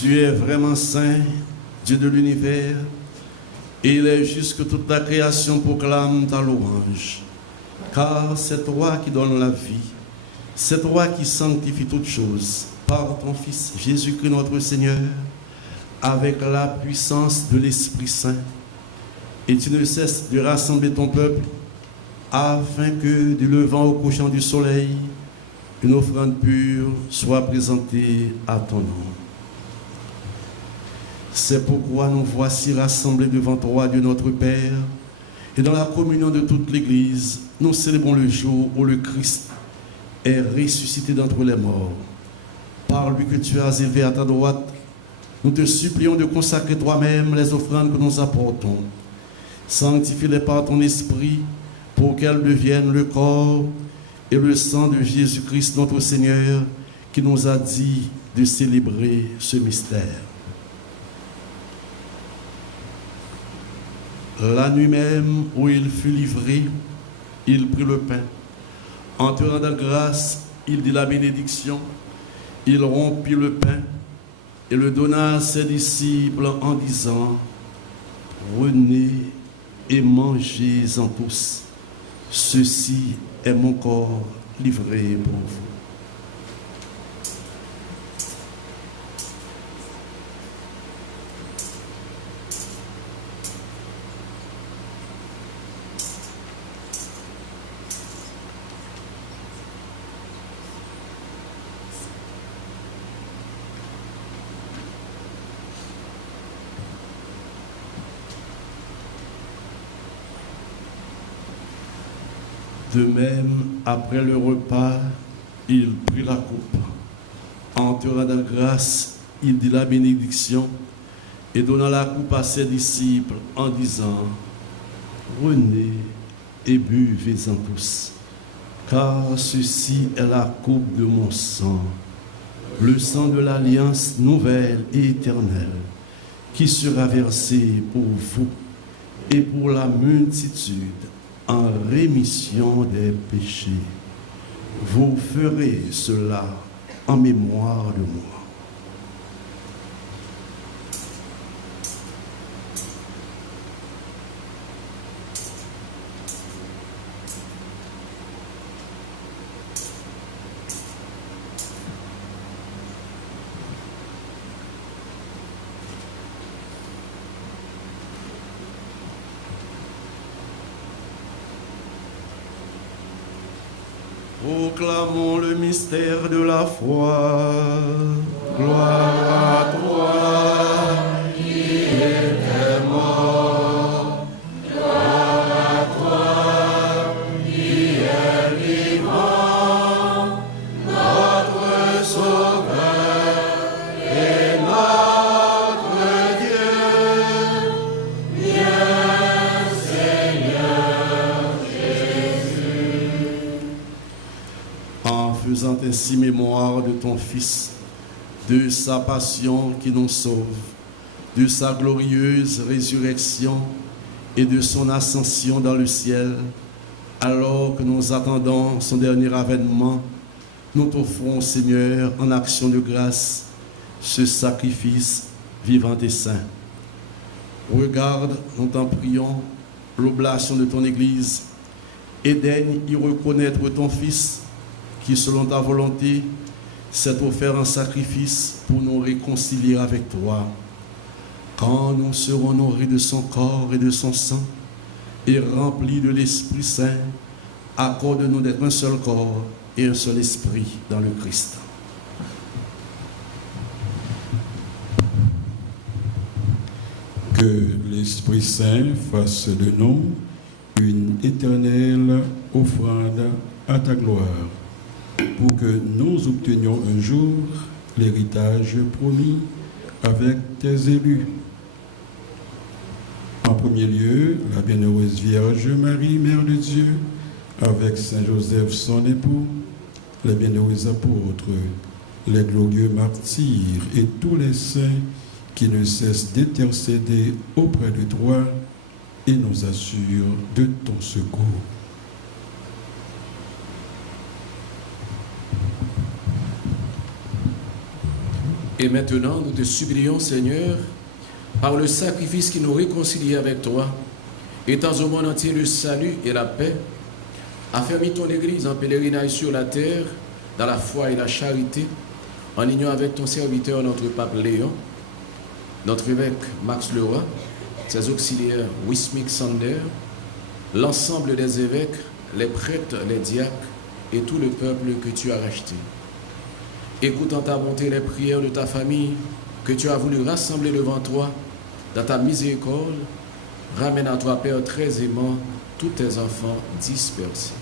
Tu es vraiment saint, Dieu de l'univers, et il est juste que toute la création proclame ta louange. Car c'est toi qui donnes la vie, c'est toi qui sanctifies toutes choses par ton Fils Jésus-Christ notre Seigneur, avec la puissance de l'Esprit Saint. Et tu ne cesses de rassembler ton peuple afin que du levant au couchant du soleil, une offrande pure soit présentée à ton nom. C'est pourquoi nous voici rassemblés devant toi, Dieu notre Père, et dans la communion de toute l'Église, nous célébrons le jour où le Christ est ressuscité d'entre les morts. Par lui que tu as élevé à ta droite, nous te supplions de consacrer toi-même les offrandes que nous apportons. Sanctifie-les par ton esprit pour qu'elles deviennent le corps et le sang de Jésus-Christ notre Seigneur, qui nous a dit de célébrer ce mystère. La nuit même où il fut livré, il prit le pain. En te rendant grâce, il dit la bénédiction. Il rompit le pain et le donna à ses disciples en disant: Prenez et mangez-en tous. Ceci est mon corps livré pour vous. De même, après le repas, il prit la coupe. En te rendant grâce, il dit la bénédiction et donna la coupe à ses disciples en disant: Prenez et buvez-en tous, car ceci est la coupe de mon sang, le sang de l'alliance nouvelle et éternelle, qui sera versé pour vous et pour la multitude en rémission des péchés. Vous ferez cela en mémoire de moi. Proclamons le mystère de la foi. Gloire à toi qui es mort. Gloire à toi qui es vivant. Notre Sauveur et notre Dieu. Viens, Seigneur Jésus. En faisant ainsi mémoire de ton Fils, de sa passion qui nous sauve, de sa glorieuse résurrection et de son ascension dans le ciel, alors que nous attendons son dernier avènement, nous t'offrons, Seigneur, en action de grâce, ce sacrifice vivant et saint. Regarde, nous t'en prions, l'oblation de ton Église et daigne y reconnaître ton Fils, qui, selon ta volonté, s'est offert en sacrifice pour nous réconcilier avec toi. Quand nous serons nourris de son corps et de son sang et remplis de l'Esprit Saint, accorde-nous d'être un seul corps et un seul esprit dans le Christ. Que l'Esprit Saint fasse de nous une éternelle offrande à ta gloire, pour que nous obtenions un jour l'héritage promis avec tes élus. En premier lieu, la bienheureuse Vierge Marie, Mère de Dieu, avec Saint Joseph, son époux, les bienheureux apôtres, les glorieux martyrs et tous les saints qui ne cessent d'intercéder auprès de toi et nous assurent de ton secours. Et maintenant, nous te supplions, Seigneur, par le sacrifice qui nous réconcilie avec toi, étends au monde entier le salut et la paix, affermis ton Église en pèlerinage sur la terre, dans la foi et la charité, en union avec ton serviteur, notre pape Léon, notre évêque Max Leroy, ses auxiliaires Wismik Sander, l'ensemble des évêques, les prêtres, les diacres et tout le peuple que tu as racheté. Écoute en ta bonté les prières de ta famille que tu as voulu rassembler devant toi dans ta miséricorde, ramène à toi, Père très aimant, tous tes enfants dispersés.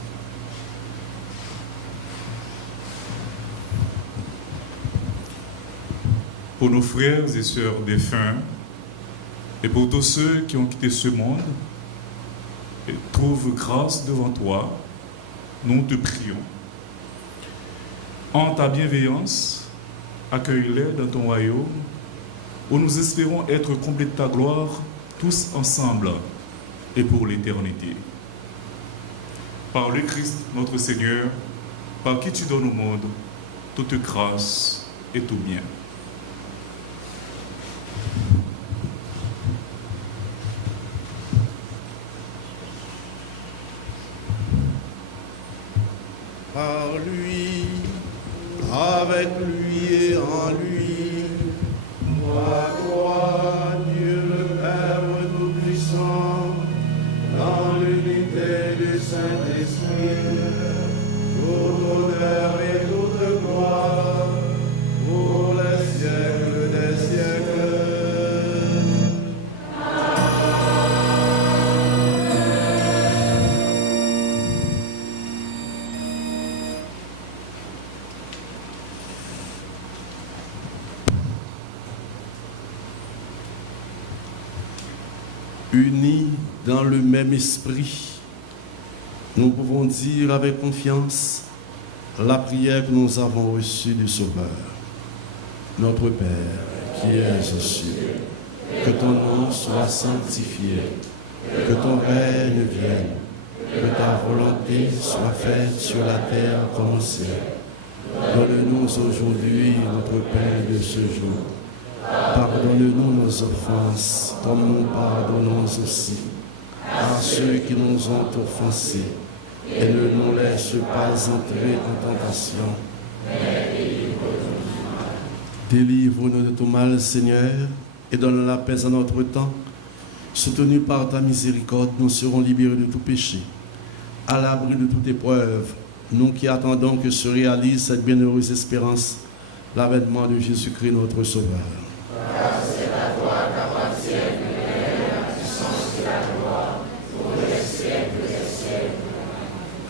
Pour nos frères et sœurs défunts, et pour tous ceux qui ont quitté ce monde, et trouve grâce devant toi, nous te prions. En ta bienveillance, accueille-les dans ton royaume, où nous espérons être comblés de ta gloire, tous ensemble, et pour l'éternité. Par le Christ, notre Seigneur, par qui tu donnes au monde toute grâce et tout bien. Par lui, avec lui et en lui, toi, Dieu le Père Tout-Puissant, dans l'unité du Saint-Esprit, tout honneur et toute gloire, pour les siècles des siècles. Unis dans le même esprit, nous pouvons dire avec confiance la prière que nous avons reçue du Sauveur. Notre Père, qui es aux cieux, que ton nom soit sanctifié, que ton règne vienne, que ta volonté soit faite sur la terre comme au ciel. Donne-nous aujourd'hui notre pain de ce jour. Pardonne-nous nos offenses, comme nous pardonnons aussi à ceux qui nous ont offensés. Et ne nous laisse pas entrer en tentation. Délivre-nous de tout mal, Seigneur, et donne la paix à notre temps. Soutenus par ta miséricorde, nous serons libérés de tout péché. À l'abri de toute épreuve, nous qui attendons que se réalise cette bienheureuse espérance, l'avènement de Jésus-Christ, notre Sauveur. C'est à toi qu'appartiennent la puissance et la gloire pour les siècles des siècles.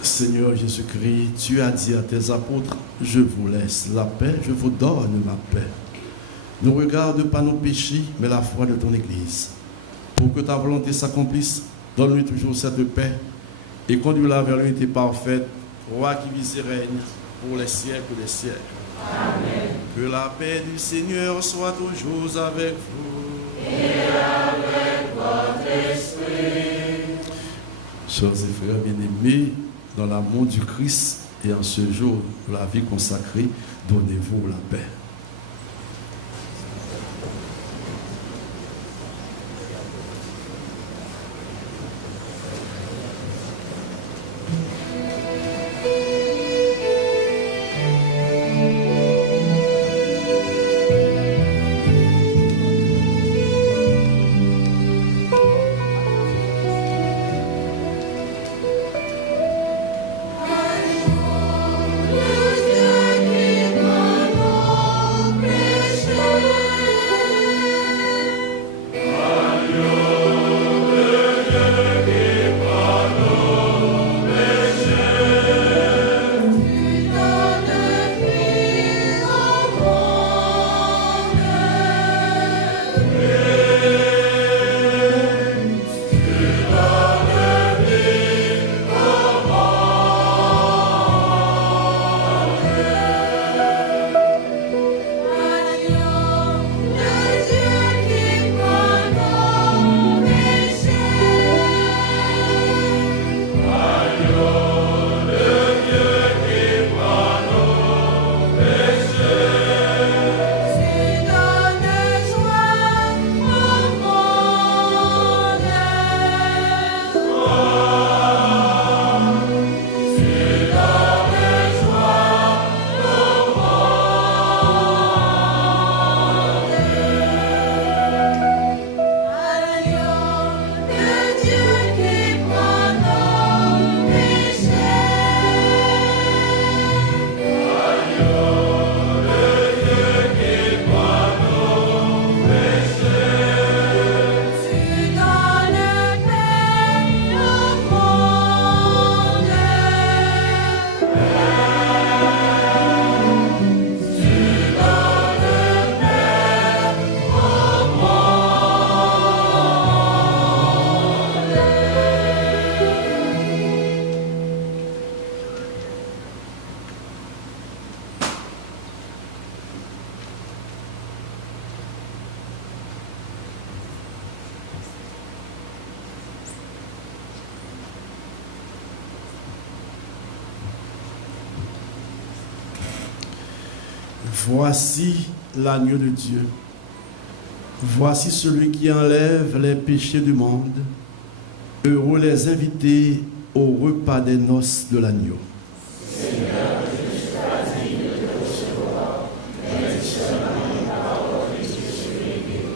Seigneur Jésus-Christ, tu as dit à tes apôtres, je vous laisse la paix, je vous donne ma paix. Ne regarde pas nos péchés, mais la foi de ton Église. Pour que ta volonté s'accomplisse, donne-lui toujours cette paix et conduis-la vers l'unité parfaite, roi qui vis et règne pour les siècles des siècles. Amen. Que la paix du Seigneur soit toujours avec vous. Et avec votre esprit. Chers et frères bien-aimés, dans l'amour du Christ et en ce jour de la vie consacrée, donnez-vous la paix. Le Dieu qui donne Voici l'agneau de Dieu. Voici celui qui enlève les péchés du monde. Heureux les invités au repas des noces de l'agneau. Seigneur, je ne suis pas digne de te recevoir, mais dis seulement une parole et je serai guéri.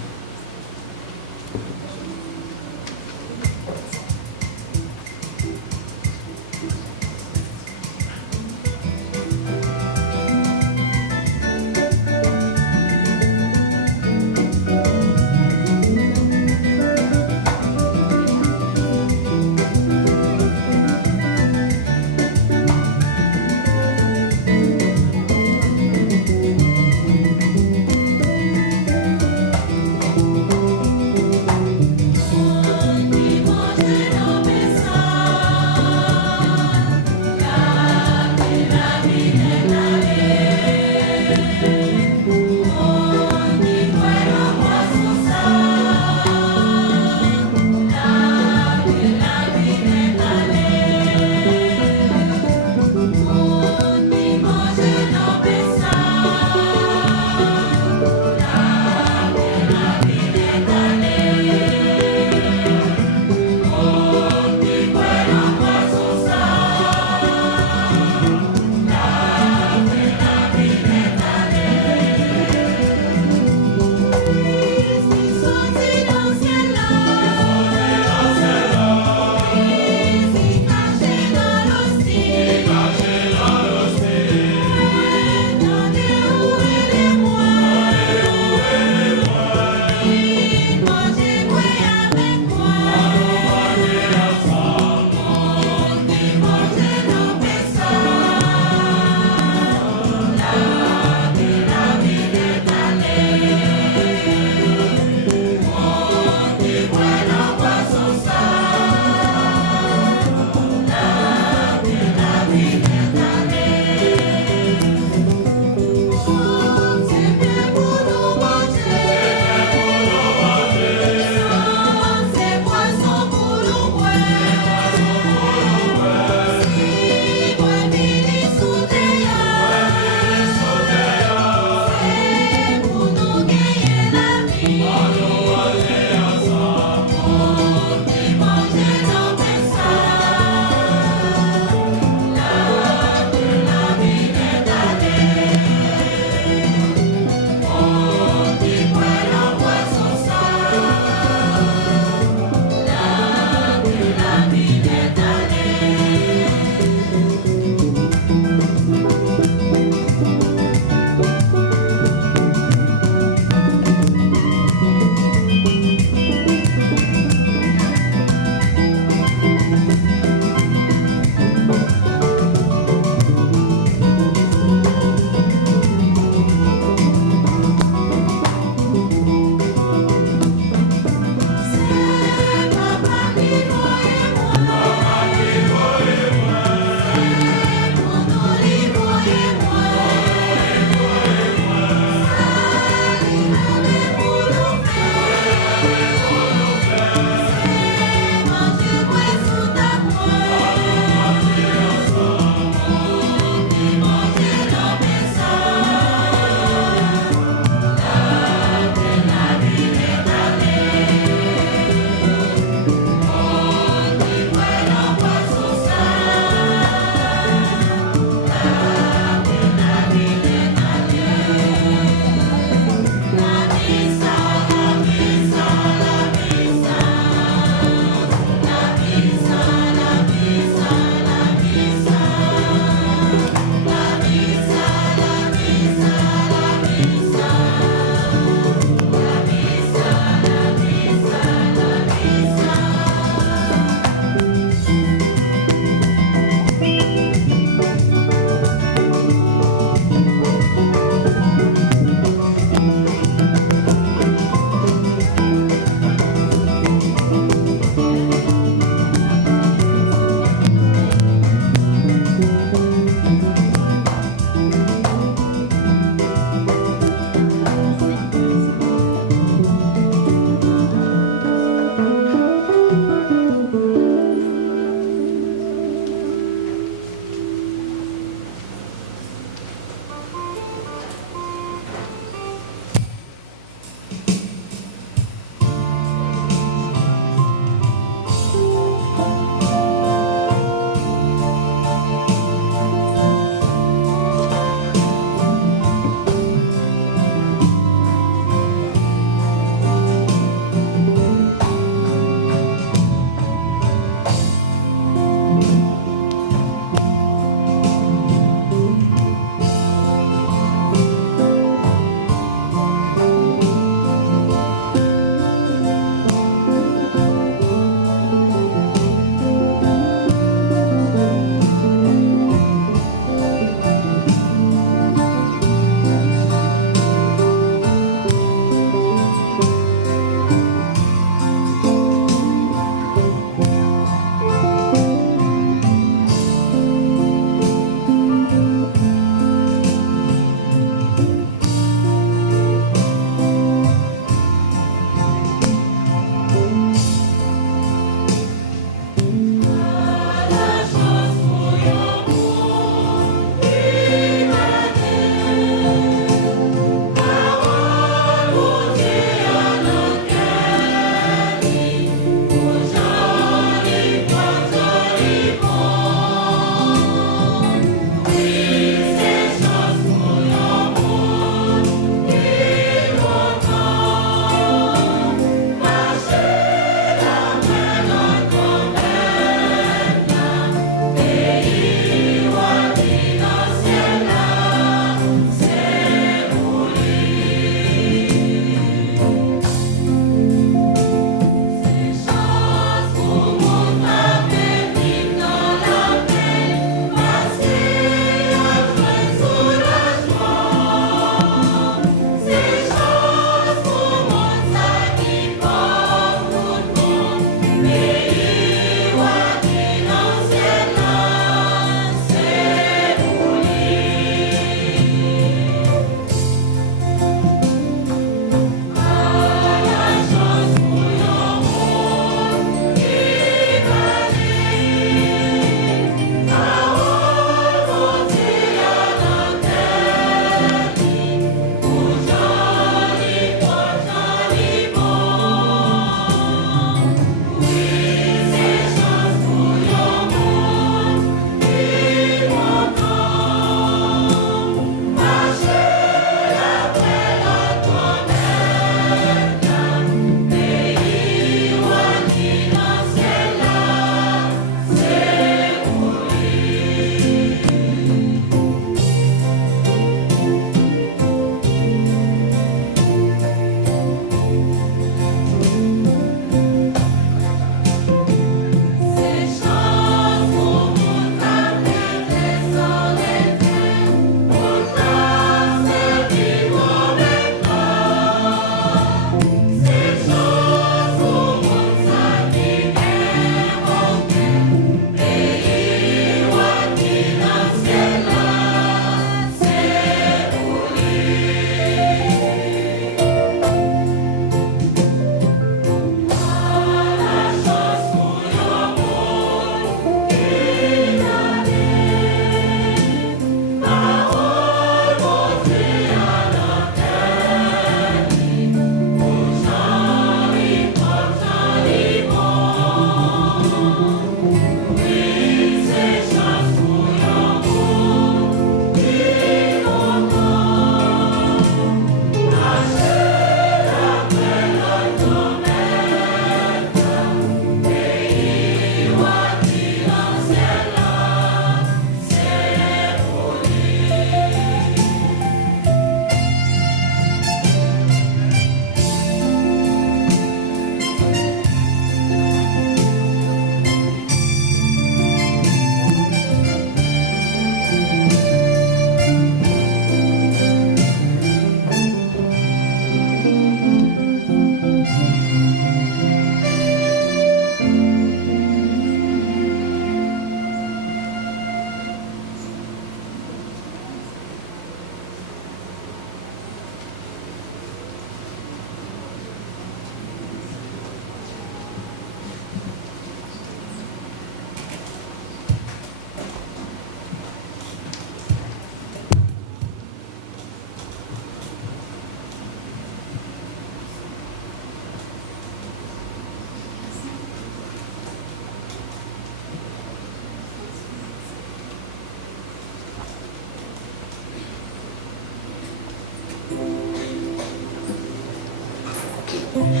Merci,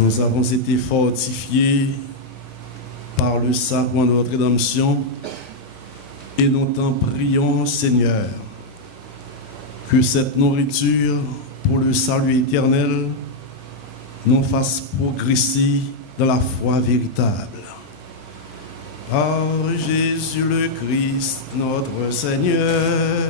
Nous avons été fortifiés par le sacrement de notre rédemption et nous t'en prions, Seigneur, que cette nourriture pour le salut éternel nous fasse progresser dans la foi véritable. Par Jésus le Christ, notre Seigneur.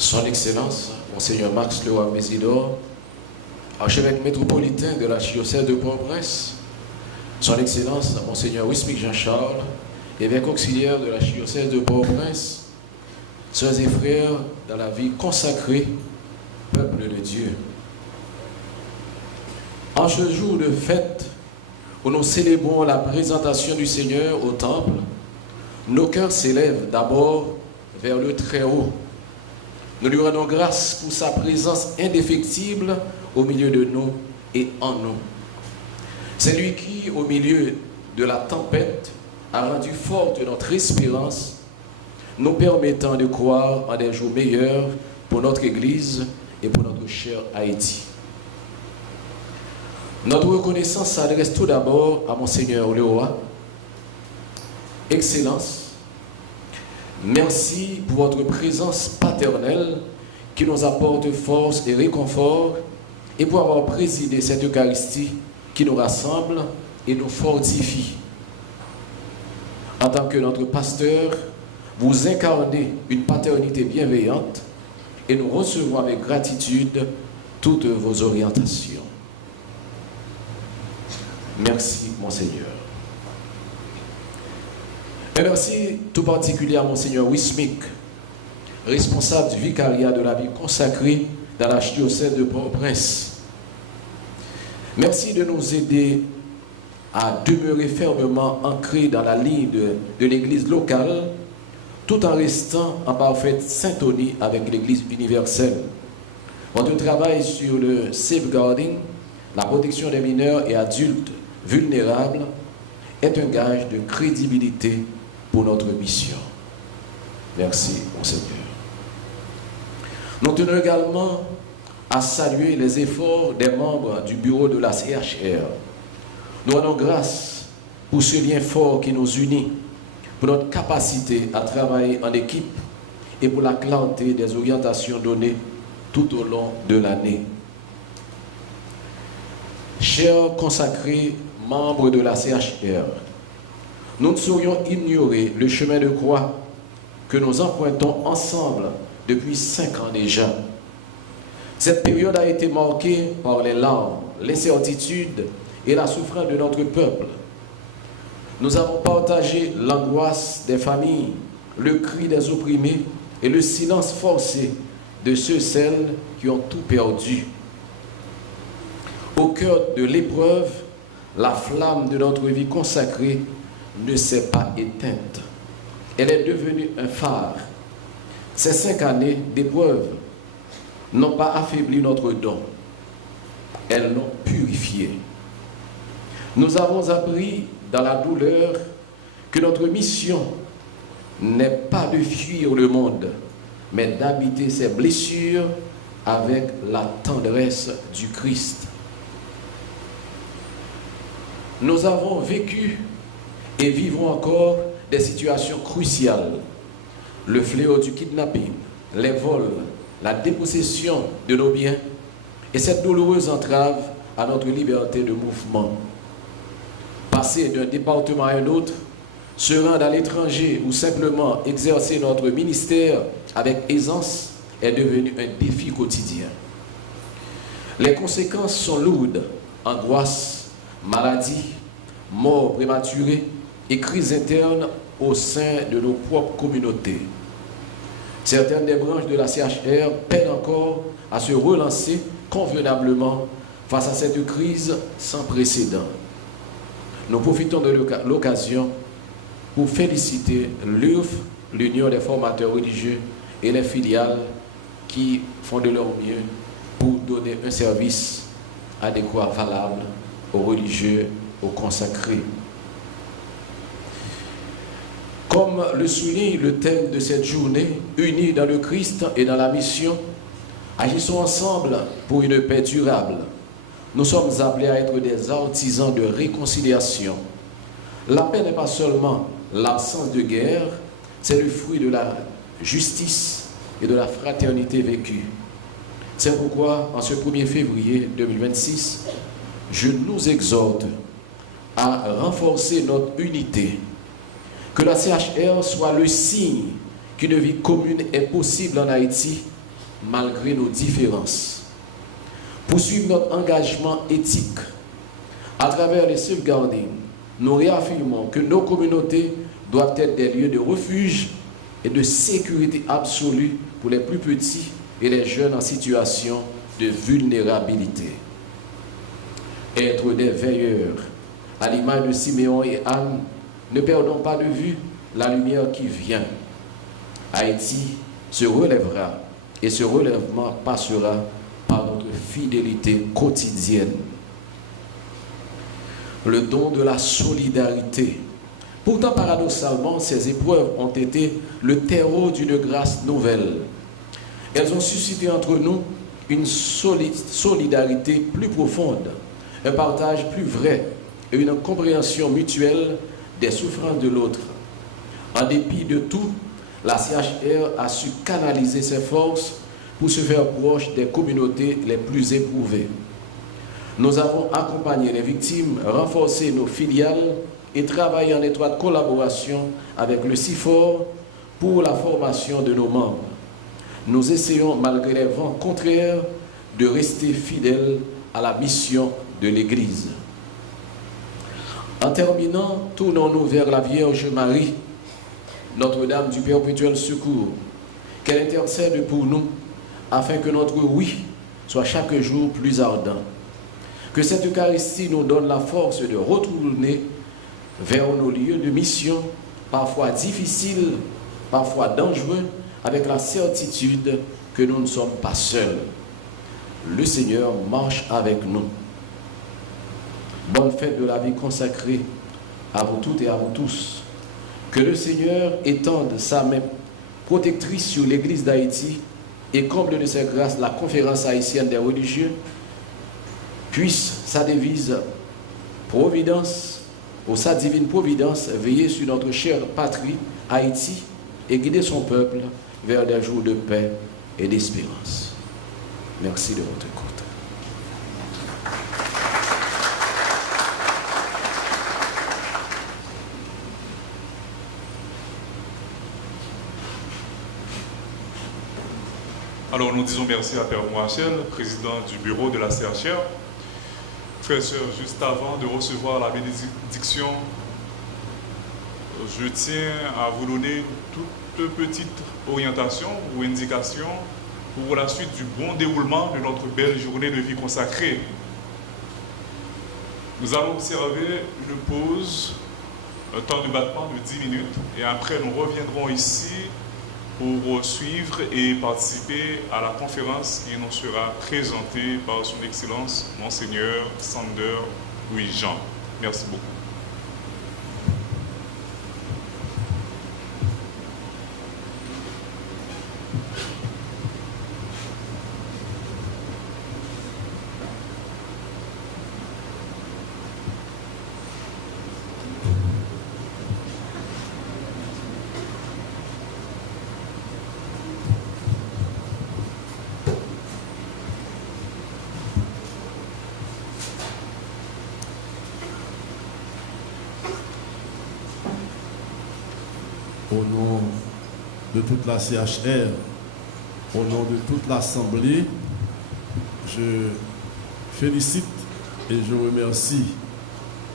Son Excellence, Monseigneur Max Leroy Mésidor, archevêque métropolitain de la diocèse de Port-au-Prince, Son Excellence, Monseigneur Wismic Jean-Charles, évêque auxiliaire de la diocèse de Port-au-Prince, sœurs et frères dans la vie consacrée, peuple de Dieu. En ce jour de fête où nous célébrons la présentation du Seigneur au temple, nos cœurs s'élèvent d'abord vers le Très-Haut. Nous lui rendons grâce pour sa présence indéfectible au milieu de nous et en nous. C'est lui qui, au milieu de la tempête, a rendu forte notre espérance, nous permettant de croire en des jours meilleurs pour notre Église et pour notre cher Haïti. Notre reconnaissance s'adresse tout d'abord à Monseigneur le Roi. Excellence, merci pour votre présence paternelle qui nous apporte force et réconfort et pour avoir présidé cette Eucharistie qui nous rassemble et nous fortifie. En tant que notre pasteur, vous incarnez une paternité bienveillante et nous recevons avec gratitude toutes vos orientations. Merci, Monseigneur. Et merci tout particulièrement à Monseigneur Wismic, responsable du vicariat de la vie consacrée dans la diocèse de Port-au-Prince. Merci de nous aider à demeurer fermement ancrés dans la ligne de l'Église locale, tout en restant en parfaite syntonie avec l'Église universelle. Votre travail sur le safeguarding, la protection des mineurs et adultes vulnérables, est un gage de crédibilité pour notre mission. Merci, Monseigneur. Nous tenons également à saluer les efforts des membres du bureau de la CHR. Nous rendons grâce pour ce lien fort qui nous unit, pour notre capacité à travailler en équipe et pour la clarté des orientations données tout au long de l'année. Chers consacrés, membres de la CHR, nous ne saurions ignorer le chemin de croix que nous empruntons ensemble depuis 5 ans déjà. Cette période a été marquée par les larmes, l'incertitude et la souffrance de notre peuple. Nous avons partagé l'angoisse des familles, le cri des opprimés et le silence forcé de ceux-celles qui ont tout perdu. Au cœur de l'épreuve, la flamme de notre vie consacrée ne s'est pas éteinte. Elle est devenue un phare. Ces 5 années d'épreuve n'ont pas affaibli notre don. Elles l'ont purifié. Nous avons appris dans la douleur que notre mission n'est pas de fuir le monde, mais d'habiter ses blessures avec la tendresse du Christ. Nous avons vécu et vivons encore des situations cruciales. Le fléau du kidnapping, les vols, la dépossession de nos biens et cette douloureuse entrave à notre liberté de mouvement. Passer d'un département à un autre, se rendre à l'étranger ou simplement exercer notre ministère avec aisance est devenu un défi quotidien. Les conséquences sont lourdes, angoisse, maladie, mort prématurée et crise interne au sein de nos propres communautés. Certaines des branches de la CHR peinent encore à se relancer convenablement face à cette crise sans précédent. nous profitons de l'occasion pour féliciter l'UF, l'Union des formateurs religieux, et les filiales qui font de leur mieux pour donner un service adéquat, valable aux religieux, aux consacrés. Comme le souligne le thème de cette journée, unis dans le Christ et dans la mission, agissons ensemble pour une paix durable. Nous sommes appelés à être des artisans de réconciliation. La paix n'est pas seulement l'absence de guerre, c'est le fruit de la justice et de la fraternité vécue. C'est pourquoi, en ce 1er février 2026, je nous exhorte à renforcer notre unité. Que la CHR soit le signe qu'une vie commune est possible en Haïti, malgré nos différences. Poursuivre notre engagement éthique à travers les safeguarding, nous réaffirmons que nos communautés doivent être des lieux de refuge et de sécurité absolue pour les plus petits et les jeunes en situation de vulnérabilité. Être des veilleurs, à l'image de Siméon et Anne, ne perdons pas de vue la lumière qui vient. Haïti se relèvera et ce relèvement passera par notre fidélité quotidienne. Le don de la solidarité. Pourtant, paradoxalement, ces épreuves ont été le terreau d'une grâce nouvelle. Elles ont suscité entre nous une solidarité plus profonde, un partage plus vrai et une compréhension mutuelle des souffrances de l'autre. En dépit de tout, la CHR a su canaliser ses forces pour se faire proche des communautés les plus éprouvées. Nous avons accompagné les victimes, renforcé nos filiales et travaillé en étroite collaboration avec le CIFOR pour la formation de nos membres. Nous essayons, malgré les vents contraires, de rester fidèles à la mission de l'Église. En terminant, tournons-nous vers la Vierge Marie, Notre-Dame du Perpétuel Secours, qu'elle intercède pour nous, afin que notre oui soit chaque jour plus ardent. Que cette Eucharistie nous donne la force de retourner vers nos lieux de mission, parfois difficiles, parfois dangereux, avec la certitude que nous ne sommes pas seuls. Le Seigneur marche avec nous. Bonne fête de la vie consacrée à vous toutes et à vous tous. Que le Seigneur étende sa main protectrice sur l'Église d'Haïti et comble de ses grâces la conférence haïtienne des religieux, puisse sa devise Providence, ou sa divine providence, veiller sur notre chère patrie, Haïti, et guider son peuple vers des jours de paix et d'espérance. Merci de votre écoute. Alors nous disons merci à Père Moachel, président du bureau de la CHR. Frères et sœurs, juste avant de recevoir la bénédiction, je tiens à vous donner toute petite orientation ou indication pour la suite du bon déroulement de notre belle journée de vie consacrée. Nous allons observer une pause, un temps de battement de 10 minutes, et après nous reviendrons ici pour suivre et participer à la conférence qui nous sera présentée par son Excellence, Monseigneur Sander Louis-Jean. Merci beaucoup. Au nom de toute la CHR, au nom de toute l'Assemblée, je félicite et je remercie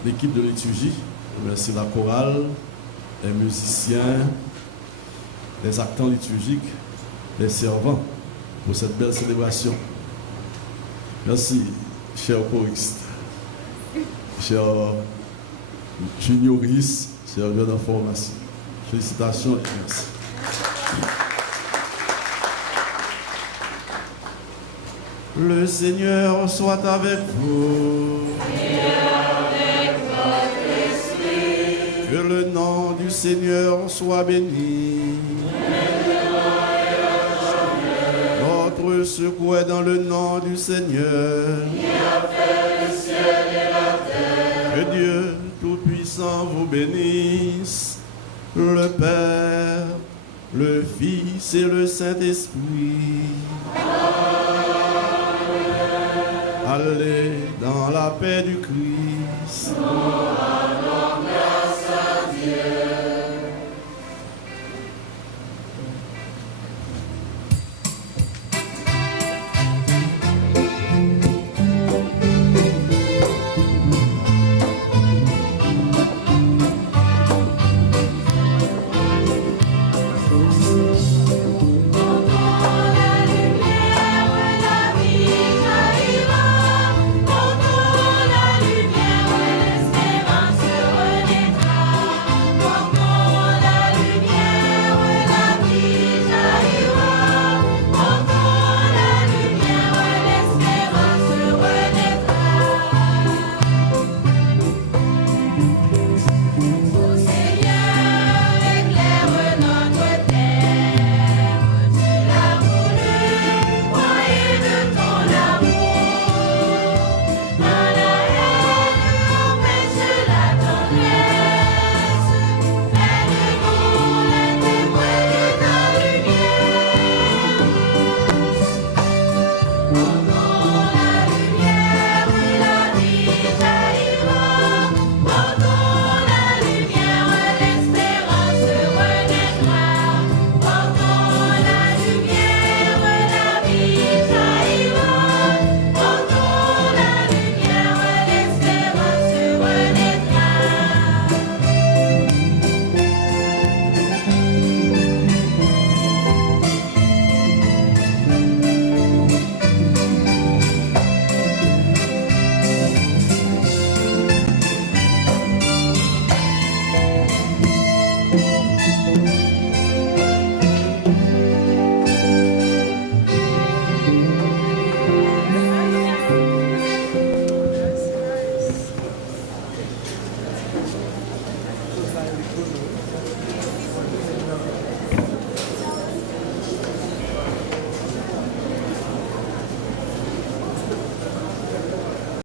l'équipe de liturgie, je remercie la chorale, les musiciens, les acteurs liturgiques, les servants pour cette belle célébration. Merci, chers choristes, chers Junioris, serveur de formation. Félicitations et merci. Le Seigneur soit avec vous. Et avec votre esprit. Que le nom du Seigneur soit béni. Notre secours est dans le nom du Seigneur. Qui a fait le ciel et la terre. Que Dieu Tout-Puissant vous bénisse, le Père, le Fils et le Saint-Esprit. Allez dans la paix du Christ.